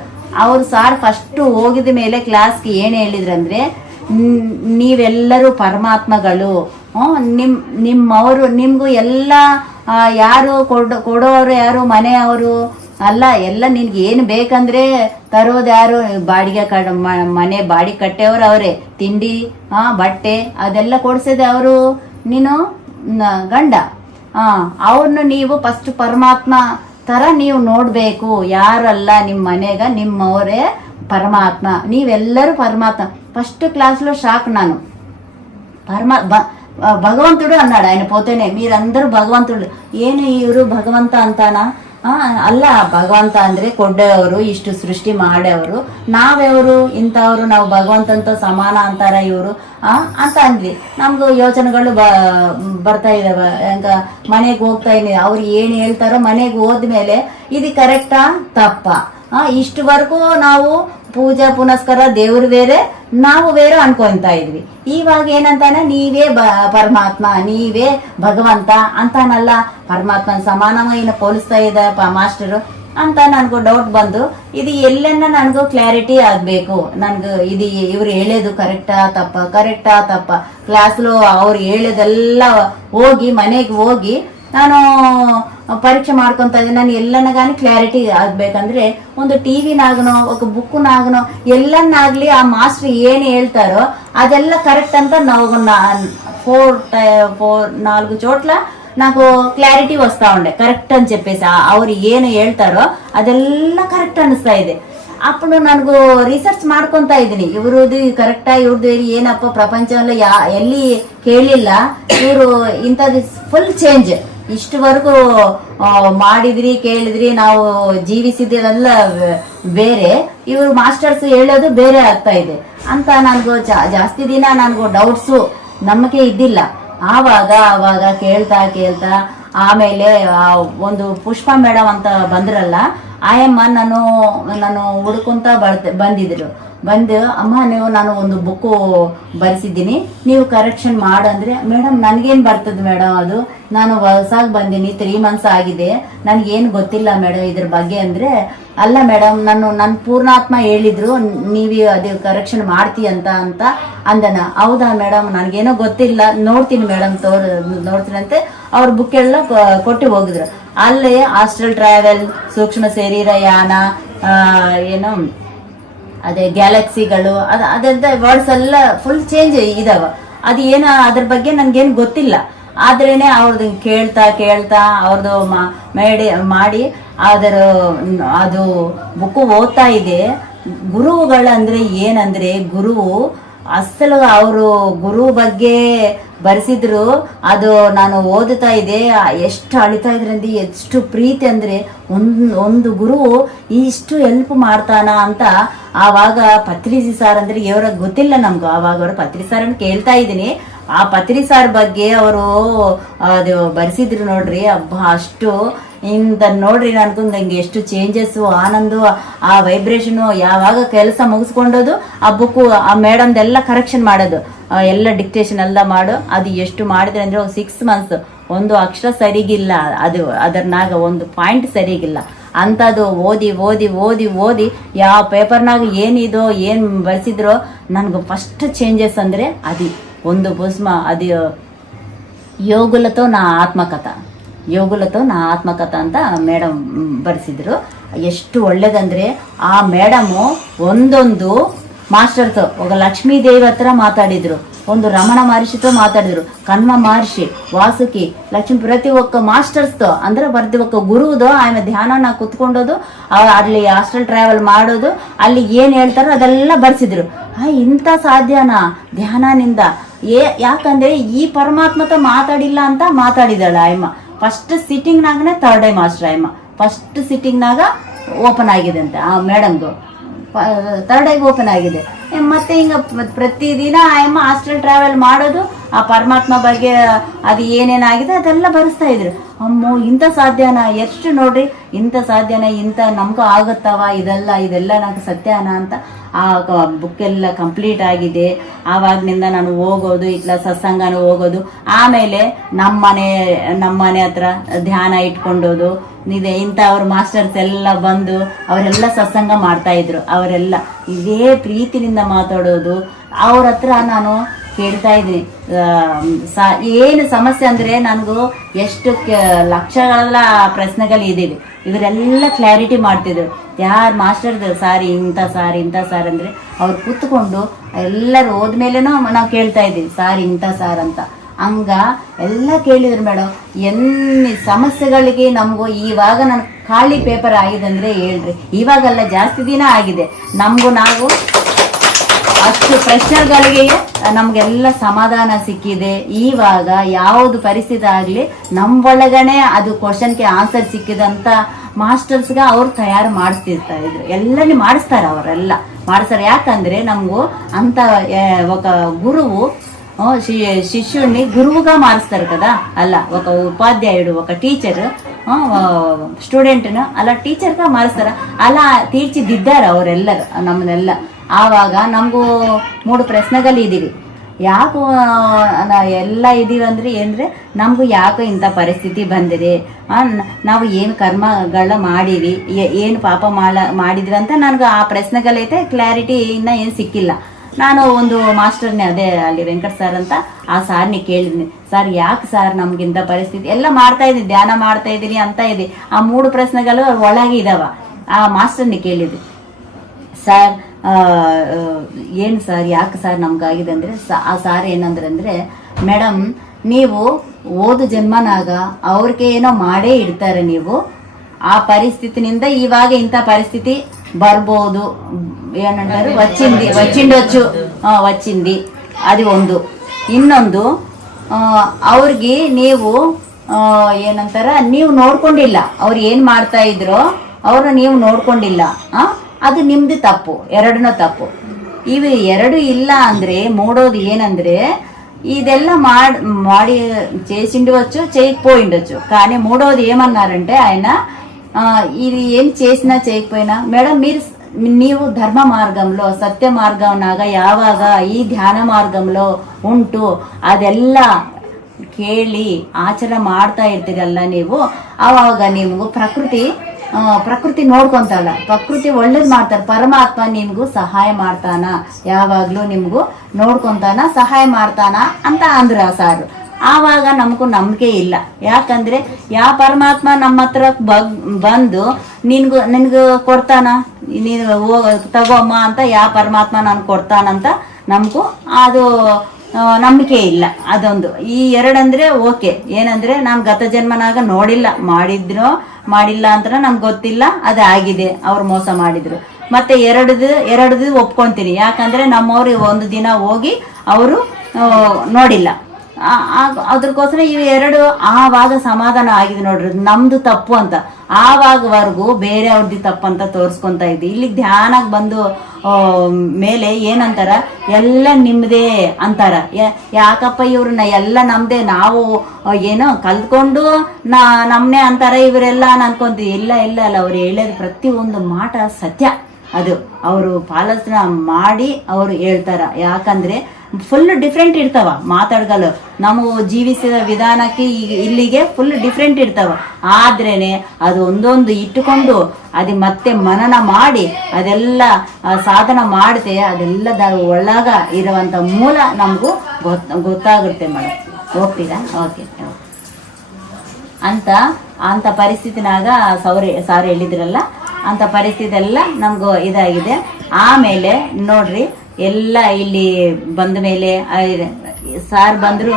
ಅವ್ರು ಸಾರ್ ಫಸ್ಟ್ ಹೋಗಿದ ಮೇಲೆ ಕ್ಲಾಸ್ಗೆ ಏನು ಹೇಳಿದ್ರಂದ್ರೆ ನೀವೆಲ್ಲರೂ ಪರಮಾತ್ಮಗಳು. ನಿಮ್, ನಿಮ್ಮವರು, ನಿಮ್ಗೂ ಎಲ್ಲ ಯಾರು ಕೊಡೋ, ಕೊಡೋರು ಯಾರು, ಮನೆಯವರು ಅಲ್ಲ, ಎಲ್ಲ ನಿನ್ಗೆ ಏನು ಬೇಕಂದ್ರೆ ತರೋದು ಯಾರು? ಬಾಡಿಗೆ ಮನೆ ಬಾಡಿಗೆ ಕಟ್ಟೆಯವರು ಅವರೇ. ತಿಂಡಿ ಬಟ್ಟೆ ಅದೆಲ್ಲ ಕೊಡ್ಸೋದೆ ಅವರು. ನೀನು ಗಂಡ. ಅವ್ರನ್ನ ನೀವು ಫಸ್ಟ್ ಪರಮಾತ್ಮ ತರ ನೀವು ನೋಡ್ಬೇಕು ಯಾರಲ್ಲ ನಿಮ್ಮ ಮನೆಗ ನಿಮ್ಮವರೇ ಪರಮಾತ್ಮ ನೀವೆಲ್ಲರೂ ಪರಮಾತ್ಮ ఫస్ట్ క్లాస్లో షాక్ నాను పరమ భ- భగవంతుడు అన్నాడు ఆయన పోతేనే మీరందరూ భగవంతుడు ಏನು ಇವರು ಭಗವಂತ ಅಂತಾನ ಆ, ಅಲ್ಲ, ಭಗವಂತ ಅಂದ್ರೆ ಕೊಡ್ಡವರು, ಇಷ್ಟು ಸೃಷ್ಟಿ ಮಾಡ್ಯವರು ನಾವೆವರು, ಇಂಥವ್ರು, ನಾವು ಭಗವಂತ ಅಂತ ಸಮಾನ ಅಂತಾರ ಇವರು. ಅಂತ ಅಂದ್ವಿ. ನಮ್ಗೂ ಯೋಚನೆಗಳು ಬರ್ತಾ ಇದಾವ. ಹಂಗ, ಮನೆಗೆ ಹೋಗ್ತಾ ಇದೀನಿ. ಅವ್ರು ಏನ್ ಹೇಳ್ತಾರೋ ಮನೆಗೆ ಹೋದ್ಮೇಲೆ, ಇದು ಕರೆಕ್ಟಾ ತಪ್ಪ. ಆ, ಇಷ್ಟವರೆಗೂ ನಾವು ಪೂಜಾ ಪುನಸ್ಕಾರ ದೇವ್ರು ಬೇರೆ, ನಾವು ಬೇರೆ ಅನ್ಕೊಂತ ಇದ್ವಿ. ಇವಾಗ ಏನಂತಾನೆ, ನೀವೇ ಬ, ಪರಮಾತ್ಮ, ನೀವೇ ಭಗವಂತ ಅಂತಾನಲ್ಲ. ಪರಮಾತ್ಮನ ಸಮಾನವಾಗಿ ಹೋಲಿಸ್ತಾ ಇದ್ದ ಮಾಸ್ಟರು? ಅಂತ ನನಗೂ ಡೌಟ್ ಬಂದು, ಇದು ಎಲ್ಲೆನ್ನ ನನಗೂ ಕ್ಲಾರಿಟಿ ಆಗಬೇಕು. ನನ್ಗೆ ಇದು ಇವ್ರು ಹೇಳೋದು ಕರೆಕ್ಟಾ ತಪ್ಪ ಕರೆಕ್ಟಾ ತಪ್ಪ. ಕ್ಲಾಸ್ಲು ಅವ್ರು ಹೇಳೋದೆಲ್ಲ ಹೋಗಿ, ಮನೆಗೆ ಹೋಗಿ, ನಾನು ಪರೀಕ್ಷೆ ಮಾಡ್ಕೊಂತ ಇದ್ದೀನಿ ನಾನು కానీ ಕ್ಲಾರಿಟಿ ಆಗ್ಬೇಕಂದ್ರೆ ಒಂದು ಟಿವಿನಾಗನೋ ಒಕ್ ಬುಕ್ಕುನಾಗನೋ ಎಲ್ಲನ್ನಾಗ್ಲಿ ಆ ಮಾಸ್ಟರ್ ಏನು ಹೇಳ್ತಾರೋ ಅದೆಲ್ಲ ಕರೆಕ್ಟ್ ಅಂತ ನಾವು ಫೋರ್ ಫೋರ್ ನಾಲ್ಕು ಚೋಟ್ಲ నాకు క్లారిటీ ವಸ್ತಾ ಉಂಡೆ. ಕರೆಕ್ಟ್ ಅಂತ ಚೆಪ್ಪೇಸಿ ಅವ್ರು ಏನು ಹೇಳ್ತಾರೋ ಅದೆಲ್ಲ ಕರೆಕ್ಟ್ ಅನಿಸ್ತಾ ಇದೆ. ಅಪ್ಪನು ನನಗೂ ರಿಸರ್ಚ್ ಮಾಡ್ಕೊಂತ ಇದ್ದೀನಿ. ಇವ್ರದ್ದು ಕರೆಕ್ಟಾ ಇವ್ರದ್ದು ಏನಪ್ಪ ಪ್ರಪಂಚ ಯಾ, ಎಲ್ಲಿ ಕೇಳಿಲ್ಲ. ಇವರು ಇಂಥದ್ದು ಫುಲ್ ಚೇಂಜ್ ಇಷ್ಟವರೆಗೂ ಮಾಡಿದ್ರಿ, ಕೇಳಿದ್ರಿ, ನಾವು ಜೀವಿಸಿದಿರೆಲ್ಲ ಬೇರೆ. ಇವರು ಮಾಸ್ಟರ್ಸ್ ಹೇಳೋದು ಬೇರೆ ಆಗ್ತಾ ಇದೆ. ಅಂತ ನನಗೂ ಜಾಸ್ತಿ ದಿನ ನನಗೂ ಡೌಟ್ಸು ನಂಬಿಕೆ ಇದ್ದಿಲ್ಲ. ಆವಾಗ ಆವಾಗ ಕೇಳ್ತಾ ಕೇಳ್ತಾ, ಆಮೇಲೆ ಒಂದು ಪುಷ್ಪ ಮೇಡಮ್ ಅಂತ ಬಂದ್ರಲ್ಲ, ಆಯಮ್ಮ ನಾನು ನಾನು ಹುಡ್ಕೊಂತ ಬರ್ತ, ಬಂದಿದ್ರು. ಬಂದು, ಅಮ್ಮ, ನೀವು ನಾನು ಒಂದು ಬುಕ್ಕು ಬರೆಸಿದ್ದೀನಿ, ನೀವು ಕರೆಕ್ಷನ್ ಮಾಡಂದ್ರೆ ಮೇಡಮ್ ನನಗೇನು ಬರ್ತದೆ ಮೇಡಮ್ ಅದು? ನಾನು ಹೊಸಾಗಿ ಬಂದೀನಿ ತ್ರೀ ಮಂತ್ಸ್ ಆಗಿದೆ. ನನಗೇನು ಗೊತ್ತಿಲ್ಲ ಮೇಡಮ್ ಇದ್ರ ಬಗ್ಗೆ. ಅಂದರೆ, ಅಲ್ಲ ಮೇಡಮ್ ನಾನು ನನ್ನ ಪೂರ್ಣಾತ್ಮ ಹೇಳಿದ್ರು, ನೀವು ಅದು ಕರೆಕ್ಷನ್ ಮಾಡ್ತಿ ಅಂತ ಅಂತ ಅಂದನ. ಹೌದಾ ಮೇಡಮ್ ನನಗೇನೋ ಗೊತ್ತಿಲ್ಲ, ನೋಡ್ತೀನಿ ಮೇಡಮ್ ತೋರ್, ನೋಡ್ತೀನಿ ಅಂತ ಅವ್ರ ಬುಕ್ ಎಲ್ಲ ಕೊಟ್ಟು ಹೋಗಿದ್ರು. ಅಲ್ಲೇ ಹಾಸ್ಟೆಲ್, ಟ್ರಾವೆಲ್, ಸೂಕ್ಷ್ಮ ಶರೀರ ಯಾನ ಏನು ಅದೇ ಗ್ಯಾಲಕ್ಸಿಗಳು, ಅದ ಅದಂತ ವರ್ಡ್ಸ್ ಎಲ್ಲ ಫುಲ್ ಚೇಂಜ್ ಇದಾವ. ಅದು ಏನು ಅದ್ರ ಬಗ್ಗೆ ನನಗೇನು ಗೊತ್ತಿಲ್ಲ. ಆದ್ರೇನೆ ಅವ್ರದ್ದು ಕೇಳ್ತಾ ಕೇಳ್ತಾ ಅವ್ರದ್ದು ಮೇಡಿ, ಮಾಡಿ ಅದರ ಅದು ಬುಕ್ಕು ಓದ್ತಾ ಇದೆ. ಗುರುವುಗಳಂದ್ರೆ ಏನಂದ್ರೆ ಗುರುವು ಅಸಲು ಅವರು ಗುರು ಬಗ್ಗೆ ಬರೆಸಿದ್ರು, ಅದು ನಾನು ಓದುತ್ತಾ ಇದೆ ಎಷ್ಟು ಅಳಿತಾ ಇದ್ರಂದ್ರೆ ಎಷ್ಟು ಪ್ರೀತಿ ಅಂದ್ರೆ, ಒಂದು ಒಂದು ಗುರು ಇಷ್ಟು ಹೆಲ್ಪ್ ಮಾಡ್ತಾನ ಅಂತ ಆವಾಗ ಪತ್ರಿಸಿ ಸಾರ್ ಅಂದ್ರೆ, ಇವ್ರ ಗೊತ್ತಿಲ್ಲ ನಮ್ಗೆ. ಆವಾಗ ಅವರು ಪತ್ರಿ ಸಾರ್ ಕೇಳ್ತಾ ಇದ್ದೀನಿ. ಆ ಪತ್ರಿ ಸಾರ್ ಬಗ್ಗೆ ಅವರು, ಅದು ಬರೆಸಿದ್ರು ನೋಡ್ರಿ, ಅಬ್ಬಾ, ಅಷ್ಟು ಇಂದ ನೋಡ್ರಿ ನನ್ಗೊಂದು ಎಷ್ಟು ಚೇಂಜಸ್ ಆನಂದು, ಆ ವೈಬ್ರೇಷನು ಯಾವಾಗ ಕೆಲಸ ಮುಗಿಸ್ಕೊಂಡೋದು, ಆ ಬುಕ್ಕು ಆ ಮೇಡಮ್ದೆಲ್ಲ ಕರೆಕ್ಷನ್ ಮಾಡೋದು. ಎಲ್ಲ ಡಿಕ್ಟೇಷನ್ ಎಲ್ಲ ಮಾಡು. ಅದು ಎಷ್ಟು ಮಾಡಿದ್ರೆ ಅಂದ್ರೆ ಸಿಕ್ಸ್ ಮಂತ್ಸ್ ಒಂದು ಅಕ್ಷರ ಸರಿಗಿಲ್ಲ. ಅದು ಅದರ್ನಾಗ ಒಂದು ಪಾಯಿಂಟ್ ಸರಿಗಿಲ್ಲ. ಅಂಥದ್ದು ಓದಿ ಓದಿ ಓದಿ ಓದಿ ಯಾವ ಪೇಪರ್ನಾಗ ಏನಿದೋ ಏನು ಬರೆಸಿದ್ರೋ, ನನಗೆ ಫಸ್ಟ್ ಚೇಂಜಸ್ ಅಂದರೆ ಅದು ಒಂದು ಭಸ್ಮ, ಅದು ಯೋಗುಲತೋ ನಾ ಆತ್ಮಕಥ. ಯೋಗುಲతో ನಾ ಆತ್ಮಕಥ ಅಂತ ಮೇಡಮ್ ಬರೆಸಿದ್ರು. ಎಷ್ಟು ಒಳ್ಳೇದಂದ್ರೆ ಆ ಮೇಡಮು ಒಂದೊಂದು ಮಾಸ್ಟರ್ಸ್ ಒಬ್ಬ ಲಕ್ಷ್ಮೀ ದೇವಿ ಹತ್ರ ಮಾತಾಡಿದ್ರು. ಒಂದು ರಮಣ ಮಹರ್ಷಿ ಮಾತಾಡಿದ್ರು. ಕನ್ಮ ಮಹರ್ಷಿ, ವಾಸುಕಿ ಲಕ್ಷ್ಮಿ ಪ್ರತಿ ಒಕ್ಕ ಮಾಸ್ಟರ್ಸ್ದು ಅಂದ್ರೆ ಪ್ರತಿ ಒಕ್ಕ ಆಯ ಆಮೇಲೆ ನಾ ಕುತ್ಕೊಂಡೋದು ಅಲ್ಲಿ ಹಾಸ್ಟೆಲ್ ಟ್ರಾವೆಲ್ ಮಾಡೋದು, ಅಲ್ಲಿ ಏನು ಹೇಳ್ತಾರೋ ಅದೆಲ್ಲ ಬರ್ಸಿದ್ರು. ಆ ಇಂಥ ಸಾಧ್ಯನ ಧ್ಯಾನನಿಂದ, ಏ, ಯಾಕಂದ್ರೆ ಈ ಪರಮಾತ್ಮತ ಮಾತಾಡಿಲ್ಲ ಅಂತ ಮಾತಾಡಿದಾಳ ಆಯಮ್ಮ. ಫಸ್ಟ್ ಸಿಟ್ಟಿಂಗ್ನಾಗನೇ ಥರ್ಡ್ ಡೇ ಮಾಸ್ಟರ್ ಆಯಮ್ಮ ಫಸ್ಟ್ ಸಿಟ್ಟಿಂಗ್ನಾಗ ಓಪನ್ ಆಗಿದೆ ಅಂತೆ, ಆ ಮೇಡಮ್ದು ಥರ್ಡ್ ಐ ಓಪನ್ ಆಗಿದೆ. ಮತ್ತೆ ಹಿಂಗ ಪ್ರತಿದಿನ ಆಯಮ್ಮ ಹಾಸ್ಟೆಲ್ ಟ್ರಾವೆಲ್ ಮಾಡೋದು ಆ ಪರಮಾತ್ಮ ಬಗ್ಗೆ ಅದು ಏನೇನಾಗಿದೆ ಅದೆಲ್ಲ ಬರೆಸ್ತಾ ಇದ್ರು. ಅಮ್ಮೋ, ಇಂಥ ಸಾಧ್ಯನ ಎಷ್ಟು ನೋಡ್ರಿ? ಇಂಥ ಸಾಧ್ಯನ, ಇಂಥ ನಮಗೂ ಆಗುತ್ತವ? ಇದೆಲ್ಲ ಇದೆಲ್ಲ ನನಗೆ ಸತ್ಯನ ಅಂತ ಆ ಬುಕ್ ಎಲ್ಲ ಕಂಪ್ಲೀಟ್ ಆಗಿದೆ. ಆವಾಗ್ನಿಂದ ನಾನು ಹೋಗೋದು ಇಟ್ಲ ಸತ್ಸಂಗನೂ ಹೋಗೋದು. ಆಮೇಲೆ ನಮ್ಮನೆ ನಮ್ಮನೆ ಹತ್ರ ಧ್ಯಾನ ಇಟ್ಕೊಂಡೋದು. ಇದೆ ಇಂಥ ಅವ್ರ ಮಾಸ್ಟರ್ಸ್ ಎಲ್ಲ ಬಂದು ಅವರೆಲ್ಲ ಸತ್ಸಂಗ ಮಾಡ್ತಾ ಇದ್ರು. ಅವರೆಲ್ಲ ಇದೇ ಪ್ರೀತಿನಿಂದ ಮಾತಾಡೋದು. ಅವ್ರ ಹತ್ರ ನಾನು ಕೇಳ್ತಾ ಇದ್ದೀನಿ. ಏನು ಸಮಸ್ಯೆ ಅಂದರೆ ನನಗೂ ಎಷ್ಟು ಲಕ್ಷಗಳೆಲ್ಲ ಲಕ್ಷಗಳ ಪ್ರಶ್ನೆಗಳು ಇದ್ದೀವಿ ಇವರೆಲ್ಲ ಕ್ಲಾರಿಟಿ ಮಾಡ್ತಿದ್ರು. ಯಾರು ಮಾಸ್ಟರ್ದು ಸಾರಿ, ಇಂಥ ಸಾರಿ, ಇಂಥ ಸಾರ್ ಅಂದರೆ ಅವ್ರು ಕೂತ್ಕೊಂಡು ಎಲ್ಲರೂ ಹೋದ್ಮೇಲೆನೂ ನಾವು ಕೇಳ್ತಾ ಇದ್ದೀವಿ, ಸಾರಿ, ಇಂಥ ಸಾರ್ ಅಂತ. ಹಂಗ ಎಲ್ಲ ಕೇಳಿದ್ರು ಮೇಡಮ್ ಎನ್ನಿ ಸಮಸ್ಯೆಗಳಿಗೆ ನಮಗೂ ಇವಾಗ ನಾನು ಖಾಲಿ ಪೇಪರ್ ಆಗಿದೆ ಅಂದರೆ ಹೇಳ್ರಿ. ಇವಾಗೆಲ್ಲ ಜಾಸ್ತಿ ದಿನ ಆಗಿದೆ. ನಮಗೂ ನಾವು ಅಷ್ಟು ಪ್ರೆಷರ್ಗಳಿಗೆ ನಮ್ಗೆಲ್ಲ ಸಮಾಧಾನ ಸಿಕ್ಕಿದೆ. ಈವಾಗ ಯಾವುದು ಪರಿಸ್ಥಿತಿ ಆಗಲಿ ನಮ್ಮ ಒಳಗಡೆ ಅದು ಕ್ವಶನ್ಗೆ ಆನ್ಸರ್ ಮಾಸ್ಟರ್ಸ್ ಮಾಸ್ಟರ್ಸ್ಗೆ ಅವ್ರು ತಯಾರು ಮಾಡಿಸ್ತಿರ್ತಾ ಇದ್ರು. ಎಲ್ಲನೇ ಮಾಡಿಸ್ತಾರೆ ಅವರೆಲ್ಲ. ಮಾಡಿಸ್ತಾರೆ ಯಾಕಂದ್ರೆ ನಮಗೂ ಅಂತ ಗುರುವು గురువు శిష్యుడిని గురువుగా మారుస్తారు ಕದಾ? ಅಲ್ಲ ఒక ఉపాధ్యాయుడు ఒక ಟೀಚರ್ స్టూడెంట్ను ಅಲ್ಲ ಟೀಚರ್ಗ ಮಾಡಿಸ್ತಾರ. ಅಲ್ಲ తీర్చిదిద్దారు ಅವರೆಲ್ಲರು నమ్మనెల్ల ಆವಾಗ ನಮಗೂ ಮೂರು ಪ್ರಶ್ನೆಗಳು ಇದ್ದೀವಿ ಯಾಕೋ ಎಲ್ಲ ಇದ್ದೀವಂದ್ರೆ ಅಂದರೆ ನಮಗೂ ಯಾಕೋ ಇಂಥ ಪರಿಸ್ಥಿತಿ ಬಂದಿದೆ. ನಾವು ಏನು ಕರ್ಮಗಳ ಮಾಡೀವಿ ಏನು ಪಾಪ ಮಾಡ ಮಾಡಿದ್ವಿ ಅಂತ ನನಗೆ ಆ ಪ್ರಶ್ನೆಗಳೈತೆ, ಕ್ಲಾರಿಟಿ ಇನ್ನ ಏನು ಸಿಕ್ಕಿಲ್ಲ. ನಾನು ಒಂದು ಮಾಸ್ಟರ್ನೇ ಅದೇ ಅಲ್ಲಿ ವೆಂಕಟ್ ಸರ್ ಅಂತ ಆ ಸಾರ್ನಿ ಕೇಳಿದ್ನಿ. ಸರ್, ಯಾಕೆ ಸರ್ ನಮ್ಗಿಂತ ಪರಿಸ್ಥಿತಿ? ಎಲ್ಲ ಮಾಡ್ತಾ ಇದ್ದೀನಿ ಧ್ಯಾನ ಮಾಡ್ತಾ ಇದ್ದೀನಿ ಅಂತ ಇದೆ ಆ ಮೂರು ಪ್ರಶ್ನೆಗಳು ಒಳಗೆ ಇದಾವ. ಆ ಮಾಸ್ಟರ್ನಿ ಕೇಳಿದ್ವಿ. ಸರ್ ಏನು ಸರ್ ಯಾಕೆ ಸರ್ ನಮ್ಗಾಗಿದೆ ಅಂದರೆ ಆ ಸಾರ್ ಏನಂದ್ರೆ ಅಂದರೆ ಮೇಡಮ್ ನೀವು ಓದು ಜನ್ಮನಾಗ ಅವ್ರಿಗೆ ಏನೋ ಮಾಡೇ ಇಡ್ತಾರೆ ನೀವು. ಆ ಪರಿಸ್ಥಿತಿನಿಂದ ಇವಾಗ ಇಂಥ ಪರಿಸ್ಥಿತಿ ಬರ್ಬೋದು. ಏನಂತಾರೆ? వచ్చింది వచ్చిండొచ్చు వచ్చింది ಅದು ಒಂದು. ಇನ್ನೊಂದು ಅವ್ರಿಗೆ ನೀವು ಏನಂತಾರ ನೀವು ನೋಡ್ಕೊಂಡಿಲ್ಲ. ಅವ್ರು ಏನು ಮಾಡ್ತಾ ಇದ್ರು ಅವ್ರನ್ನ ನೀವು ನೋಡ್ಕೊಂಡಿಲ್ಲ. ಆ ಅದು ನಿಮ್ಮದು ತಪ್ಪು ಎರಡನೂ ತಪ್ಪು. ಇವು ಎರಡು ಇಲ್ಲ ಅಂದರೆ మూడోది ಏನಂದರೆ ఇదెల్లా మాడి మాడి చేసిండవచ్చు చేయకపోయిండొచ్చు కానీ మూడోది ఏమన్నారంటే ఆయన ఇది ఏం చేసినా చేయకపోయినా మేడం మీరు నీవు ధర్మ మార్గంలో సత్య మార్గంనాగ ಯಾವಾಗ ఈ ಧ್ಯಾನ మార్గంలో ಉಂಟು ಅದೆಲ್ಲ ಕೇಳಿ ಆಚರಣೆ ಮಾಡ್ತಾ ಇರ್ತೀರಲ್ಲ ನೀವು ಆವಾಗ ನಿಮಗೂ ಪ್ರಕೃತಿ ಪ್ರಕೃತಿ ನೋಡ್ಕೊಂತಲ್ಲ. ಪ್ರಕೃತಿ ಒಳ್ಳೇದು ಮಾಡ್ತಾರೆ ಪರಮಾತ್ಮ ನಿಮ್ಗೂ ಸಹಾಯ ಮಾಡ್ತಾನ. ಯಾವಾಗಲೂ ನಿಮಗೂ ನೋಡ್ಕೊಂತಾನ, ಸಹಾಯ ಮಾಡ್ತಾನ ಅಂತ ಅಂದ್ರ ಸಾರು. ಆವಾಗ ನಮಗೂ ನಂಬಿಕೆ ಇಲ್ಲ. ಯಾಕಂದ್ರೆ ಯಾವ ಪರಮಾತ್ಮ ನಮ್ಮ ಹತ್ರ ಬಗ್, ಬಂದು ನಿನ್ಗೂ ನಿನ್ಗೂ ಕೊಡ್ತಾನ? ನೀನು ಹೋಗ, ತಗೋಮ್ಮ ಅಂತ ಯಾವ ಪರಮಾತ್ಮ ನಾನು ಕೊಡ್ತಾನಂತ ನಮಗೂ ಅದು ನಂಬಿಕೆ ಇಲ್ಲ, ಅದೊಂದು. ಈ ಎರಡಂದ್ರೆ ಓಕೆ. ಏನಂದ್ರೆ ನಾವು ಗತ ಜನ್ಮನಾಗ ನೋಡಿಲ್ಲ ಮಾಡಿದ್ರೋ ಮಾಡಿಲ್ಲ ಅಂತ ನಮ್ಗೆ ಗೊತ್ತಿಲ್ಲ, ಅದು ಆಗಿದೆ, ಅವ್ರು ಮೋಸ ಮಾಡಿದ್ರು. ಮತ್ತೆ ಎರಡದು ಎರಡದು ಒಪ್ಕೊಂತೀನಿ. ಯಾಕಂದ್ರೆ ನಮ್ಮವ್ರಿಗೆ ಒಂದು ದಿನ ಹೋಗಿ ಅವರು ನೋಡಿಲ್ಲ. ಅದ್ರಕ್ಕೋಸ್ಕರ ಇವು ಎರಡು ಆವಾಗ ಸಮಾಧಾನ ಆಗಿದೆ ನೋಡ್ರಿ. ನಮ್ದು ತಪ್ಪು ಅಂತ. ಆವಾಗವರೆಗೂ ತಪ್ಪು ಅಂತ ತೋರಿಸ್ಕೊಂತ ಇದ್ವಿ ಇಲ್ಲಿ ಧ್ಯಾನಕ್ಕೆ ಬಂದು ಮೇಲೆ ಏನಂತಾರ? ಎಲ್ಲ ನಿಮ್ಮದೇ ಅಂತಾರ. ಯಾಕಪ್ಪ ಇವ್ರನ್ನ ಎಲ್ಲ ನಮ್ದೇ? ನಾವು ಏನೋ ಕಲ್ತ್ಕೊಂಡು ನಾ ಅಂತಾರ ಇವರೆಲ್ಲ ಅನ್ಕೊಂತೀವಿ. ಇಲ್ಲ ಇಲ್ಲ, ಅಲ್ಲ. ಅವ್ರು ಹೇಳೋದು ಒಂದು ಮಾಟ ಸತ್ಯ. ಅದು ಅವರು ಪಾಲಸನ ಮಾಡಿ ಅವರು ಹೇಳ್ತಾರ. ಯಾಕಂದ್ರೆ ಫುಲ್ ಡಿಫ್ರೆಂಟ್ ಇರ್ತಾವ ಮಾತಾಡ್ಗಲು. ನಾವು ಜೀವಿಸಿದ ವಿಧಾನಕ್ಕೆ ಈಗ ಇಲ್ಲಿಗೆ ಫುಲ್ ಡಿಫ್ರೆಂಟ್ ಇರ್ತಾವ. ಆದ್ರೇನೆ ಅದು ಒಂದೊಂದು ಇಟ್ಟುಕೊಂಡು ಅದು ಮತ್ತೆ ಮನನ ಮಾಡಿ ಅದೆಲ್ಲ ಸಾಧನ ಮಾಡಿದೆ ಅದೆಲ್ಲದ ಒಳಗ ಇರುವಂತ ಮೂಲ ನಮಗೂ ಗೊತ್ತ ಗೊತ್ತಾಗುತ್ತೆ ಮೇಡಮ್ ಹೋಗ್ತೀರಾ ಓಕೆ. ಅಂತ ಅಂತ ಪರಿಸ್ಥಿತಿನಾಗ ಸೌರಿ, ಸಾರ್ ಹೇಳಿದ್ರಲ್ಲ ಅಂತ ಪರಿಸ್ಥಿತಿ ಎಲ್ಲ ನಮಗೂ ಇದಾಗಿದೆ. ಆಮೇಲೆ ನೋಡ್ರಿ, ಎಲ್ಲ ಇಲ್ಲಿ ಬಂದ ಮೇಲೆ ಸಾರ್ ಬಂದ್ರು,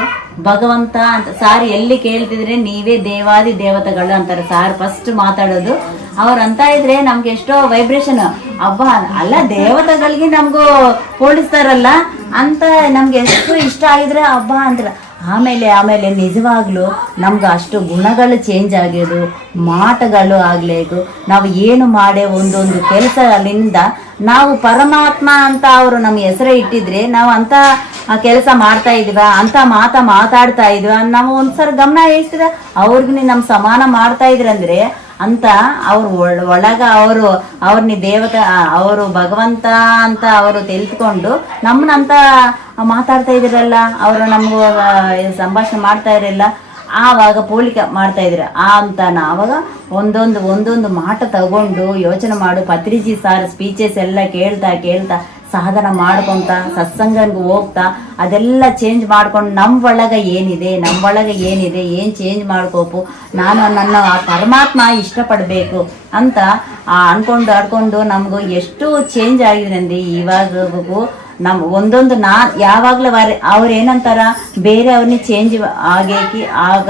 ಭಗವಂತ ಅಂತ, ಸಾರ್ ಎಲ್ಲಿ ಕೇಳ್ತಿದ್ರೆ ನೀವೇ ದೇವಾದಿ ದೇವತೆಗಳು ಅಂತಾರೆ ಸಾರ್ ಫಸ್ಟ್ ಮಾತಾಡೋದು. ಅವ್ರು ಅಂತ ಇದ್ರೆ ನಮ್ಗೆ ಎಷ್ಟೋ ವೈಬ್ರೇಷನ್ ಅಬ್ಬ ಅಲ್ಲ ದೇವತೆಗಳಿಗೆ ನಮಗೂ ಹೋಲಿಸ್ತಾರಲ್ಲ, ಅಂತ ನಮ್ಗೆ ಎಷ್ಟು ಇಷ್ಟ ಆಗಿದ್ರೆ ಹಬ್ಬ ಅಂತಿಲ್ಲ ಆಮೇಲೆ ಆಮೇಲೆ ನಿಜವಾಗ್ಲೂ ನಮ್ಗೆ ಅಷ್ಟು ಗುಣಗಳು ಚೇಂಜ್ ಆಗೋದು ಮಾಟಗಳು ಆಗ್ಲೇದು ನಾವು ಏನು ಮಾಡೇ ಒಂದೊಂದು ಕೆಲಸ ಅಲ್ಲಿಂದ ನಾವು ಪರಮಾತ್ಮ ಅಂತ ಅವರು ನಮ್ಮ ಹೆಸರೇ ಇಟ್ಟಿದ್ರೆ, ನಾವು ಅಂತ ಕೆಲಸ ಮಾಡ್ತಾ ಇದೀವ, ಅಂತ ಮಾತ ಮಾತಾಡ್ತಾ ಇದೀವ, ನಾವು ಒಂದ್ಸಲ ಗಮನ ಇರ್ತೀರ ಅವ್ರಿಗೆ ನಮ್ಮ ಸಮಾನ ಮಾಡ್ತಾ ಇದ್ರಂದ್ರೆ ಅಂತ ಅವ್ರು ಒಳಗ ಅವರು ಅವ್ರನ್ನ ದೇವತ ಅವರು ಭಗವಂತ ಅಂತ ಅವರು ತಿಳಿದುಕೊಂಡು ನಮ್ಮನ್ನಂತ ಮಾತಾಡ್ತಾ ಇದ್ರಲ್ಲ, ಅವರು ನಮಗೂ ಸಂಭಾಷಣೆ ಮಾಡ್ತಾ ಇರಲಿಲ್ಲ. ಆವಾಗ ಪೋಲಿಕೆ ಮಾಡ್ತಾ ಇದ್ರು. ಆ ಅಂತ ಆವಾಗ ಒಂದೊಂದು ಒಂದೊಂದು ಮಾಟ ತಗೊಂಡು ಯೋಚನೆ ಮಾಡು, ಪತ್ರಿಜಿ ಸಾರ್ ಸ್ಪೀಚಸ್ ಎಲ್ಲ ಕೇಳ್ತಾ ಕೇಳ್ತಾ ಸಾಧನ ಮಾಡ್ಕೊಂತ ಸತ್ಸಂಗನ್ಗೆ ಹೋಗ್ತಾ ಅದೆಲ್ಲ ಚೇಂಜ್ ಮಾಡ್ಕೊಂಡು ನಮ್ಮ ಒಳಗ ಏನಿದೆ ನಮ್ಮ ಒಳಗ ಏನಿದೆ ಏನು ಚೇಂಜ್ ಮಾಡ್ಕೋಕು ನಾನು ನನ್ನ ಆ ಪರಮಾತ್ಮ ಇಷ್ಟಪಡಬೇಕು ಅಂತ ಆ ಅನ್ಕೊಂಡು ಆಡ್ಕೊಂಡು ನಮಗೂ ಎಷ್ಟು ಚೇಂಜ್ ಆಗಿದೆ ಅಂದಿ ಇವಾಗೂ ನಮ್ ಒಂದೊಂದು ನಾ ಯಾವಾಗ್ಲೂ ವಾರ ಅವ್ರು ಏನಂತಾರ ಬೇರೆ ಅವ್ರನ್ನ ಚೇಂಜ್ ಆಗೇಕಿ ಆಗ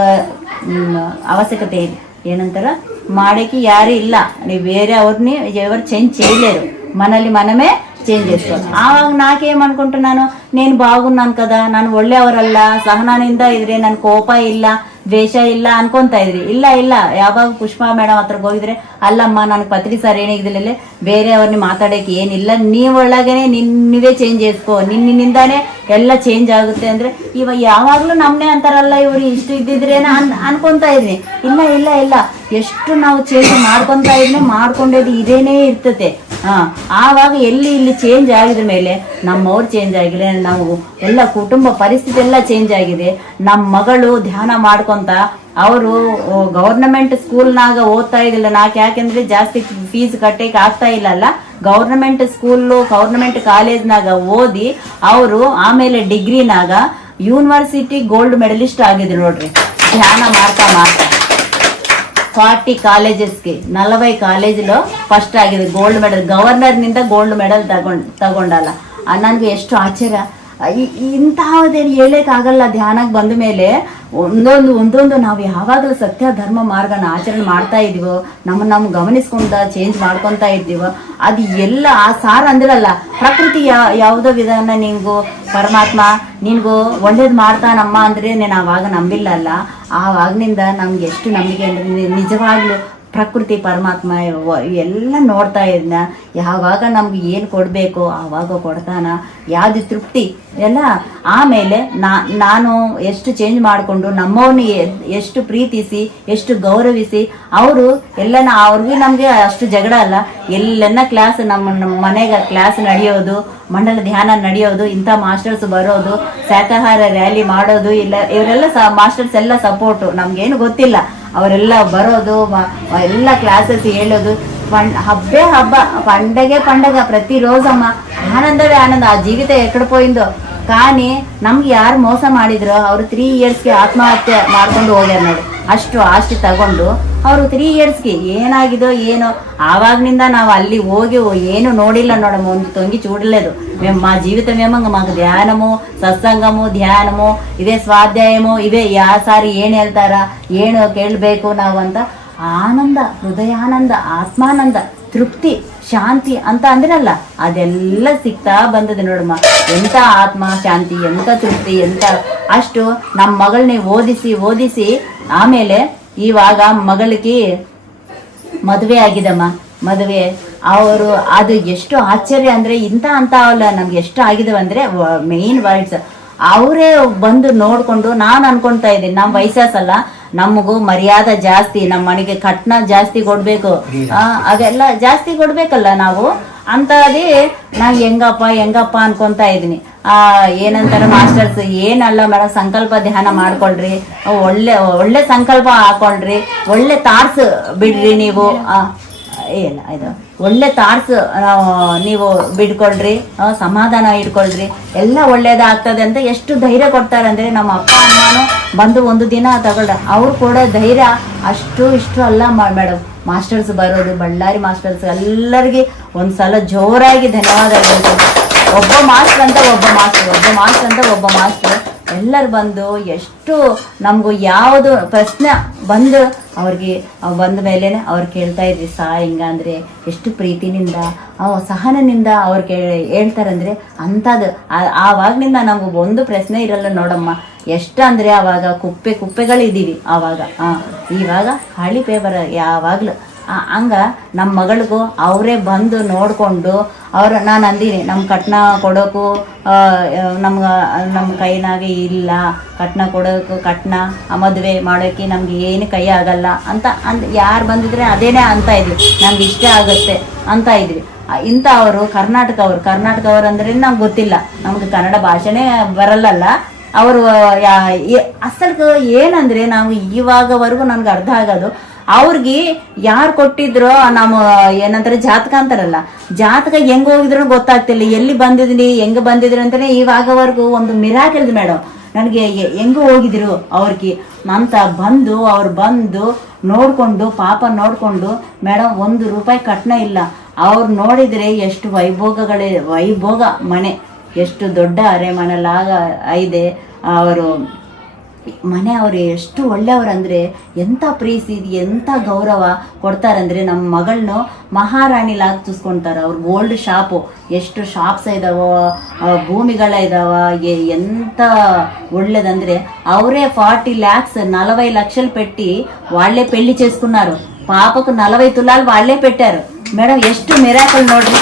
ಮ್, ಅವಶ್ಯಕತೆ ಇದೆ ಏನಂತಾರ ಮಾಡೇಕಿ ಯಾರು ಇಲ್ಲ ನೀವು ಬೇರೆ ಅವ್ರನ್ನ ఎవరు చేంజ్ చేయలేరు మనల్ని మనమే ಚೇಂಜ್ ಎಸ್ಕೊ ಆವಾಗ ನಾಕೇಮ್ ఆವಾಗ ನಾನು? నేను బాగున్నాను ಕದಾ. ನಾನು ಒಳ್ಳೆಯವರಲ್ಲ. ಸಹನಾನಿಂದ ಇದ್ರೆ ನನ್ ಕೋಪ ಇಲ್ಲ, ದ್ವೇಷ ಇಲ್ಲ ಅನ್ಕೊಂತ ಇದ್ರಿ. ಇಲ್ಲ ಇಲ್ಲ. ಯಾವಾಗ ಪುಷ್ಪಾ ಮೇಡಮ್ ಹತ್ರ ಹೋಗಿದ್ರೆ, ಅಲ್ಲಮ್ಮ, ನನ್ ಪತ್ರಿ ಸರ್ ಏನಿದ್ರಲ್ಲಿ ಬೇರೆಯವ್ರನ್ನ ಮಾತಾಡಕ್ಕೆ ಏನಿಲ್ಲ. ನೀವ್ ಒಳಗೇನೆ ನಿನ್ನಿವೇ ಚೇಂಜ್ చేసుకో ನಿನ್ನಿಂದಾನೇ ಎಲ್ಲ ಚೇಂಜ್ ಆಗುತ್ತೆ ಅಂದ್ರೆ ಇವಾಗ ಯಾವಾಗ್ಲೂ ನಮ್ನೆ ಅಂತಾರಲ್ಲ ಇವ್ರು. ಇಷ್ಟು ಇದ್ದಿದ್ರೇನ ಅನ್, ಅನ್ಕೊಂತ ಇದ್ರಿ. ಇಲ್ಲ ಇಲ್ಲ ಇಲ್ಲ. ಎಷ್ಟು ನಾವು ಚೇಂಜ್ ಮಾಡ್ಕೊಂತ ಇದ್ನೆ ಮಾಡ್ಕೊಂಡೇದು ಇದೇನೇ ಇರ್ತತೆ ಹಾ, ಆವಾಗ ಎಲ್ಲಿ ಇಲ್ಲಿ ಚೇಂಜ್ ಆಗಿದ ಮೇಲೆ ನಮ್ಮವ್ರು ಚೇಂಜ್ ಆಗಿದೆ ನಾವು ಎಲ್ಲ ಕುಟುಂಬ ಪರಿಸ್ಥಿತಿ ಎಲ್ಲ ಚೇಂಜ್ ಆಗಿದೆ. ನಮ್ಮ ಮಗಳು ಧ್ಯಾನ ಮಾಡ್ಕೊಂತ ಅವರು ಗೌರ್ನಮೆಂಟ್ ಸ್ಕೂಲ್ನಾಗ ಓದ್ತಾ ಇದಿಲ್ಲ ನಾಕ್ ಯಾಕೆಂದ್ರೆ ಜಾಸ್ತಿ ಫೀಸ್ ಕಟ್ಟಕ್ಕೆ ಆಗ್ತಾ ಇಲ್ಲಲ್ಲ. ಗೌರ್ನಮೆಂಟ್ ಸ್ಕೂಲು ಗೌರ್ನಮೆಂಟ್ ಕಾಲೇಜ್ನಾಗ ಓದಿ ಅವರು ಆಮೇಲೆ ಡಿಗ್ರಿನಾಗ ಯೂನಿವರ್ಸಿಟಿ ಗೋಲ್ಡ್ ಮೆಡಲಿಸ್ಟ್ ಆಗಿದ್ರು ನೋಡ್ರಿ. ಧ್ಯಾನ ಮಾಡ್ತಾ ಮಾಡ್ತಾ. ఫార్టీ కాలేజెస్కి నలభై కాలేజీలో ఫస్ట్ ಆಗಿದೆ ಗೋಲ್ಡ್ ಮೆಡಲ್ ಗವರ್ನರ್ನಿಂದ ಗೋಲ್ಡ್ ಮೆಡಲ್ ತಗೊಂಡ್ ತಗೊಂಡಲ್ಲ ಆ, ನನ್ಗೆ ಎಷ್ಟು ಆಶ್ಚರ್ಯ ಇ- ಇಂತಹದೇನು ಹೇಳೋಕ್ಕಾಗಲ್ಲ, ಧ್ಯಾನಕ್ಕೆ ಬಂದ ಮೇಲೆ ಒಂದೊಂದು ಒಂದೊಂದು ನಾವು ಯಾವಾಗಲೂ ಸತ್ಯ, ಧರ್ಮ ಮಾರ್ಗನ ಆಚರಣೆ ಮಾಡ್ತಾ ಇದೀವೋ, ನಮ್ಮ ನಮ್ಮ ಗಮನಿಸ್ಕೊಂತ ಚೇಂಜ್ ಮಾಡ್ಕೊತಾ ಇದ್ದೀವೋ ಅದು ಎಲ್ಲ ಆ ಸಾರ ಅಂದಿರಲ್ಲ, ಪ್ರಕೃತಿ ಯಾವುದೋ ವಿಧಾನ ನಿಂಗು, ಪರಮಾತ್ಮ, ನಿನ್ಗೂ ಒಳ್ಳೇದು ಮಾಡ್ತಾನಮ್ಮ ಅಂದ್ರೆ ನಾನು ಆವಾಗ ನಂಬಿಲ್ಲಲ್ಲ. ಆವಾಗ್ನಿಂದ ನಮ್ಗೆ ಎಷ್ಟು ನಂಬಿಕೆ ಅಂದ್ರೆ ನಿಜವಾಗ್ಲೂ ಪ್ರಕೃತಿ ಪರಮಾತ್ಮ ಎಲ್ಲ ನೋಡ್ತಾ ಇದ್ನ. ಯಾವಾಗ ನಮ್ಗೆ ಏನು ಕೊಡಬೇಕು ಆವಾಗ ಕೊಡ್ತಾನ. ಯಾವುದು ತೃಪ್ತಿ? ಎಲ್ಲ ಆಮೇಲೆ ನಾ ನಾನು ಎಷ್ಟು ಚೇಂಜ್ ಮಾಡಿಕೊಂಡು ನಮ್ಮವ್ರನ್ನ ಎಷ್ಟು ಪ್ರೀತಿಸಿ, ಎಷ್ಟು ಗೌರವಿಸಿ, ಅವರು ಎಲ್ಲನ ಅವ್ರಿಗೂ ನಮಗೆ ಅಷ್ಟು ಜಗಳ ಅಲ್ಲ. ಎಲ್ಲೆಲ್ಲ ಕ್ಲಾಸ್ ನಮ್ಮ ನಮ್ಮ ಮನೆಗೆ ಕ್ಲಾಸ್ ನಡೆಯೋದು, ಮಂಡಲ ಧ್ಯಾನ ನಡೆಯೋದು, ಇಂಥ ಮಾಸ್ಟರ್ಸ್ ಬರೋದು, ಶಾಖಾಹಾರ ರ್ಯಾಲಿ ಮಾಡೋದು, ಇಲ್ಲ ಇವರೆಲ್ಲ ಸ ಮಾಸ್ಟರ್ಸ್ ಎಲ್ಲ ಸಪೋರ್ಟು ನಮಗೇನು ಗೊತ್ತಿಲ್ಲ. ಅವರೆಲ್ಲ ಬರೋದು ಮ- ಎಲ್ಲ ಕ್ಲಾಸಸ್ ಹೇಳೋದು పం- హబ్బే హబ్బ పండగే పండగ ప్రతిరోజమ్మ ఆనందవే ఆనంద ఆ జీవితం ఎక్కడ పోయిందో కానీ ನಮ್ಗೆ ಯಾರು ಮೋಸ ಮಾಡಿದ್ರು ಅವರು ತ್ರೀ ಇಯರ್ಸ್ಗೆ ಆತ್ಮಹತ್ಯೆ ಮಾಡ್ಕೊಂಡು ಹೋಗ್ಯಾರ ನೋಡಿ ಅಷ್ಟು ಆಸ್ತಿ ತಗೊಂಡು ಅವರು ತ್ರೀ ಇಯರ್ಸ್ಗೆ ಏನಾಗಿದೋ ಏನೋ ಆವಾಗ್ನಿಂದ ನಾವು ಅಲ್ಲಿ ಹೋಗಿ ಏನು ನೋಡಿಲ್ಲ ನೋಡಮ್ಮ ಒಂದು ತೊಂಗಿ చూడలేదు మేము మా జీవితమేమో మాకు ధ్యానము సత్సంగము ధ్యానము ఇదే స్వాధ్యాయము ఇవే యాసారి ಏನ್ ಹೇಳ್ತಾರ ಏನು ಕೇಳಬೇಕು ನಾವು ಅಂತ ಆನಂದ ಹೃದಯಾನಂದ ಆತ್ಮಾನಂದ ತೃಪ್ತಿ ಶಾಂತಿ ಅಂತ ಅಂದ್ರಲ್ಲ ಅದೆಲ್ಲ ಸಿಗ್ತಾ ಬಂದದೆ ನೋಡಮ್ಮ ಎಂತ ಆತ್ಮ ಶಾಂತಿ ಎಂತ ತೃಪ್ತಿ ಎಂತ ಅಷ್ಟು ನಮ್ಮ ಮಗಳನ್ನೇ ಓದಿಸಿ ಓದಿಸಿ ಆಮೇಲೆ ಇವಾಗ ಮಗಳಿಗೆ ಮದುವೆ ಆಗಿದಮ್ಮ. ಮದುವೆ. ಅವರು, ಅದು ಎಷ್ಟು ಆಶ್ಚರ್ಯ ಅಂದ್ರೆ ಇಂಥ ಅಂತ ಅವಲ್ಲ ನಮ್ಗೆ ಎಷ್ಟು ಆಗಿದಾವೆ ಅಂದ್ರೆ ಮೇನ್ ವರ್ಡ್ಸ್ ಅವರೇ ಬಂದು ನೋಡ್ಕೊಂಡು ನಾನು ಅನ್ಕೊಂತಾ ಇದ್ದೀನಿ. ನಮ್ಮ ವಯಸ್ಸಲ್ಲ ನಮಗೂ ಮರ್ಯಾದೆ ಜಾಸ್ತಿ ನಮ್ಮ ಮನೆಗೆ ಕಟ್ನ ಜಾಸ್ತಿ ಕೊಡ್ಬೇಕು. ಆ, ಅದೆಲ್ಲ ಜಾಸ್ತಿ ಕೊಡ್ಬೇಕಲ್ಲ ನಾವು? ಅಂತದೇ ನಾ ಹೆಂಗಪ್ಪ ಹೆಂಗಪ್ಪ ಅನ್ಕೊಂತ ಇದೀನಿ ಆ ಏನಂತಾರೆ ಮಾಸ್ಟರ್ಸ್ ಏನಲ್ಲ ಮೇಡಮ್ ಸಂಕಲ್ಪ ಧ್ಯಾನ ಮಾಡ್ಕೊಳ್ರಿ. ಒಳ್ಳೆ ಒಳ್ಳೆ ಸಂಕಲ್ಪ ಹಾಕೊಳ್ರಿ. ಒಳ್ಳೆ ತಾರ್ಸ್ ಬಿಡ್ರಿ ನೀವು. ಆ, ಇಲ್ಲ ಇದು. ಒಳ್ಳೆ ಥಾಟ್ಸ್ ನೀವು ಬಿಡ್ಕೊಳ್ರಿ ಸಮಾಧಾನ ಇಟ್ಕೊಳ್ರಿ. ಎಲ್ಲ ಒಳ್ಳೇದಾಗ್ತದೆ ಅಂತ ಎಷ್ಟು ಧೈರ್ಯ ಕೊಡ್ತಾರೆ ಅಂದರೆ ನಮ್ಮ ಅಪ್ಪ, ಅಮ್ಮನೂ ಬಂದು ಒಂದು ದಿನ ತಗೊಳ್ರ. ಅವ್ರು ಕೂಡ ಧೈರ್ಯ ಅಷ್ಟು ಇಷ್ಟು ಅಲ್ಲ ಮೇಡಮ್. ಮಾಸ್ಟರ್ಸ್ ಬರೋದು, ಬಳ್ಳಾರಿ ಮಾಸ್ಟರ್ಸ್ ಎಲ್ಲರಿಗೆ ಒಂದ್ಸಲ ಜೋರಾಗಿ ಧನ್ಯವಾದ ಒಬ್ಬ ಮಾಸ್ಟರ್ ಅಂತ ಒಬ್ಬ ಮಾಸ್ಟರ್ ಒಬ್ಬ ಮಾಸ್ಟರ್ ಅಂತ ಒಬ್ಬ ಮಾಸ್ಟರ್. ಎಲ್ಲರು ಬಂದು ಎಷ್ಟು ನಮಗೂ ಯಾವುದು ಪ್ರಶ್ನೆ ಬಂದು ಅವ್ರಿಗೆ ಅವ್ ಬಂದ ಮೇಲೆ ಅವ್ರು ಕೇಳ್ತಾ ಇದ್ರಿ ಸಾ ಹಿಂಗಂದ್ರೆ ಎಷ್ಟು ಪ್ರೀತಿನಿಂದ ಸಹನದಿಂದ ಅವ್ರು ಕೇ ಹೇಳ್ತಾರಂದ್ರೆ ಅಂಥದ್ದು ಆ- ಆವಾಗ್ನಿಂದ ನಮ್ಗೆ ಒಂದು ಪ್ರಶ್ನೆ ಇರಲ್ಲ ನೋಡಮ್ಮ. ಎಷ್ಟು ಅಂದರೆ ಆವಾಗ ಕುಪ್ಪೆ ಕುಪ್ಪೆಗಳಿದ್ದೀವಿ ಆವಾಗ. ಆ, ಇವಾಗ ಖಾಲಿ ಪೇಪರ್ ಯಾವಾಗಲೂ ಹಂಗ ನಮ್ಮ ಮಗಳಿಗೂ ಅವರೇ ಬಂದು ನೋಡಿಕೊಂಡು ಅವ್ರು, ನಾನು ಅಂದೀನಿ ನಮ್ಮ ಕಟ್ನ ಕೊಡೋಕು ನಮ್ಗೆ ನಮ್ಮ ಕೈನಾಗೆ ಇಲ್ಲ, ಕಟ್ನ ಕೊಡೋಕು ಕಟ್ನ ಮದುವೆ ಮಾಡೋಕ್ಕೆ ನಮ್ಗೆ ಏನು ಕೈ ಆಗಲ್ಲ ಅಂತ ಅಂದ್, ಯಾರು ಬಂದಿದ್ರೆ ಅದೇನೇ ಅಂತ ಇದ್ವಿ. ನಮ್ಗೆ ಇಷ್ಟ ಆಗುತ್ತೆ ಅಂತ ಇದ್ವಿ. ಇಂಥ ಅವರು ಕರ್ನಾಟಕ ಅವರು ಕರ್ನಾಟಕ ಅವರು ಅಂದ್ರೆ ನಮ್ಗೆ ಗೊತ್ತಿಲ್ಲ. ನಮ್ಗೆ ಕನ್ನಡ ಭಾಷೆನೇ ಬರಲ್ಲಲ್ಲ. ಅವರು ಅಸಲ್ಗೆ ಏನಂದ್ರೆ ನಾವು ಇವಾಗವರೆಗೂ ನನ್ಗೆ ಅರ್ಥ ಆಗೋದು ಅವ್ರಿಗೆ ಯಾರು ಕೊಟ್ಟಿದ್ರೋ ನಮ್ಮ ಏನಂತಾರೆ ಜಾತಕ ಅಂತಾರಲ್ಲ, ಜಾತಕ ಹೆಂಗ್ ಹೋಗಿದ್ರು ಗೊತ್ತಾಗ್ತಿಲ್ಲ. ಎಲ್ಲಿ ಬಂದಿದ್ನಿ ಹೆಂಗ್ ಬಂದಿದ್ರು ಅಂತಾನೆ ಇವಾಗವರೆಗೂ ಒಂದು ಮಿರಾಕಲ್ದು ಮೇಡಮ್ ನನಗೆ ಹೆಂಗ ಹೋಗಿದ್ರು ಅವ್ರಿಗೆ? ಅಂತ ಬಂದು, ಅವ್ರು ಬಂದು ನೋಡ್ಕೊಂಡು, ಪಾಪ ನೋಡ್ಕೊಂಡು ಮೇಡಮ್ ಒಂದು ರೂಪಾಯಿ ಕಟ್ನ ಇಲ್ಲ. ಅವ್ರು ನೋಡಿದ್ರೆ ಎಷ್ಟು ವೈಭೋಗಗಳೇ, ವೈಭೋಗ ಮನೆ. ಎಷ್ಟು ದೊಡ್ಡ ಅರೆ ಅರೆಮನೆಲಾಗ ಇದೆ. ಅವರು ಮನೆಯವ್ರೆ ಎಷ್ಟು ಒಳ್ಳೆಯವರಂದರೆ ಎಂಥ ಪ್ರೀತಿ ಎಂಥ ಗೌರವ ಕೊಡ್ತಾರಂದರೆ ನಮ್ಮ ಮಗಳನ್ನೂ ಮಹಾರಾಣಿಲಾಗಿ ಚೂಸ್ಕೊತಾರೆ ಅವ್ರ ಗೋಲ್ಡ್ ಶಾಪು ಎಷ್ಟು ಶಾಪ್ಸ್ ಇದಾವೋ ಭೂಮಿಗಳ ಇದಾವ ಎಂಥ ಒಳ್ಳೇದಂದರೆ ಅವರೇ ಫಾರ್ಟಿ ಲ್ಯಾಕ್ಸ್ ನಲವೈ లక్షలు పెట్టి వాళ్ళే పెళ్ళి చేసుకున్నారు ಪಾಪಕ್ಕೆ ನಲವೈ ತುಲಾಲ್ వాళ్ళే పెట్టారు ಮೇಡಮ್ ಎಷ್ಟು మిరాకల్ నోడ్రి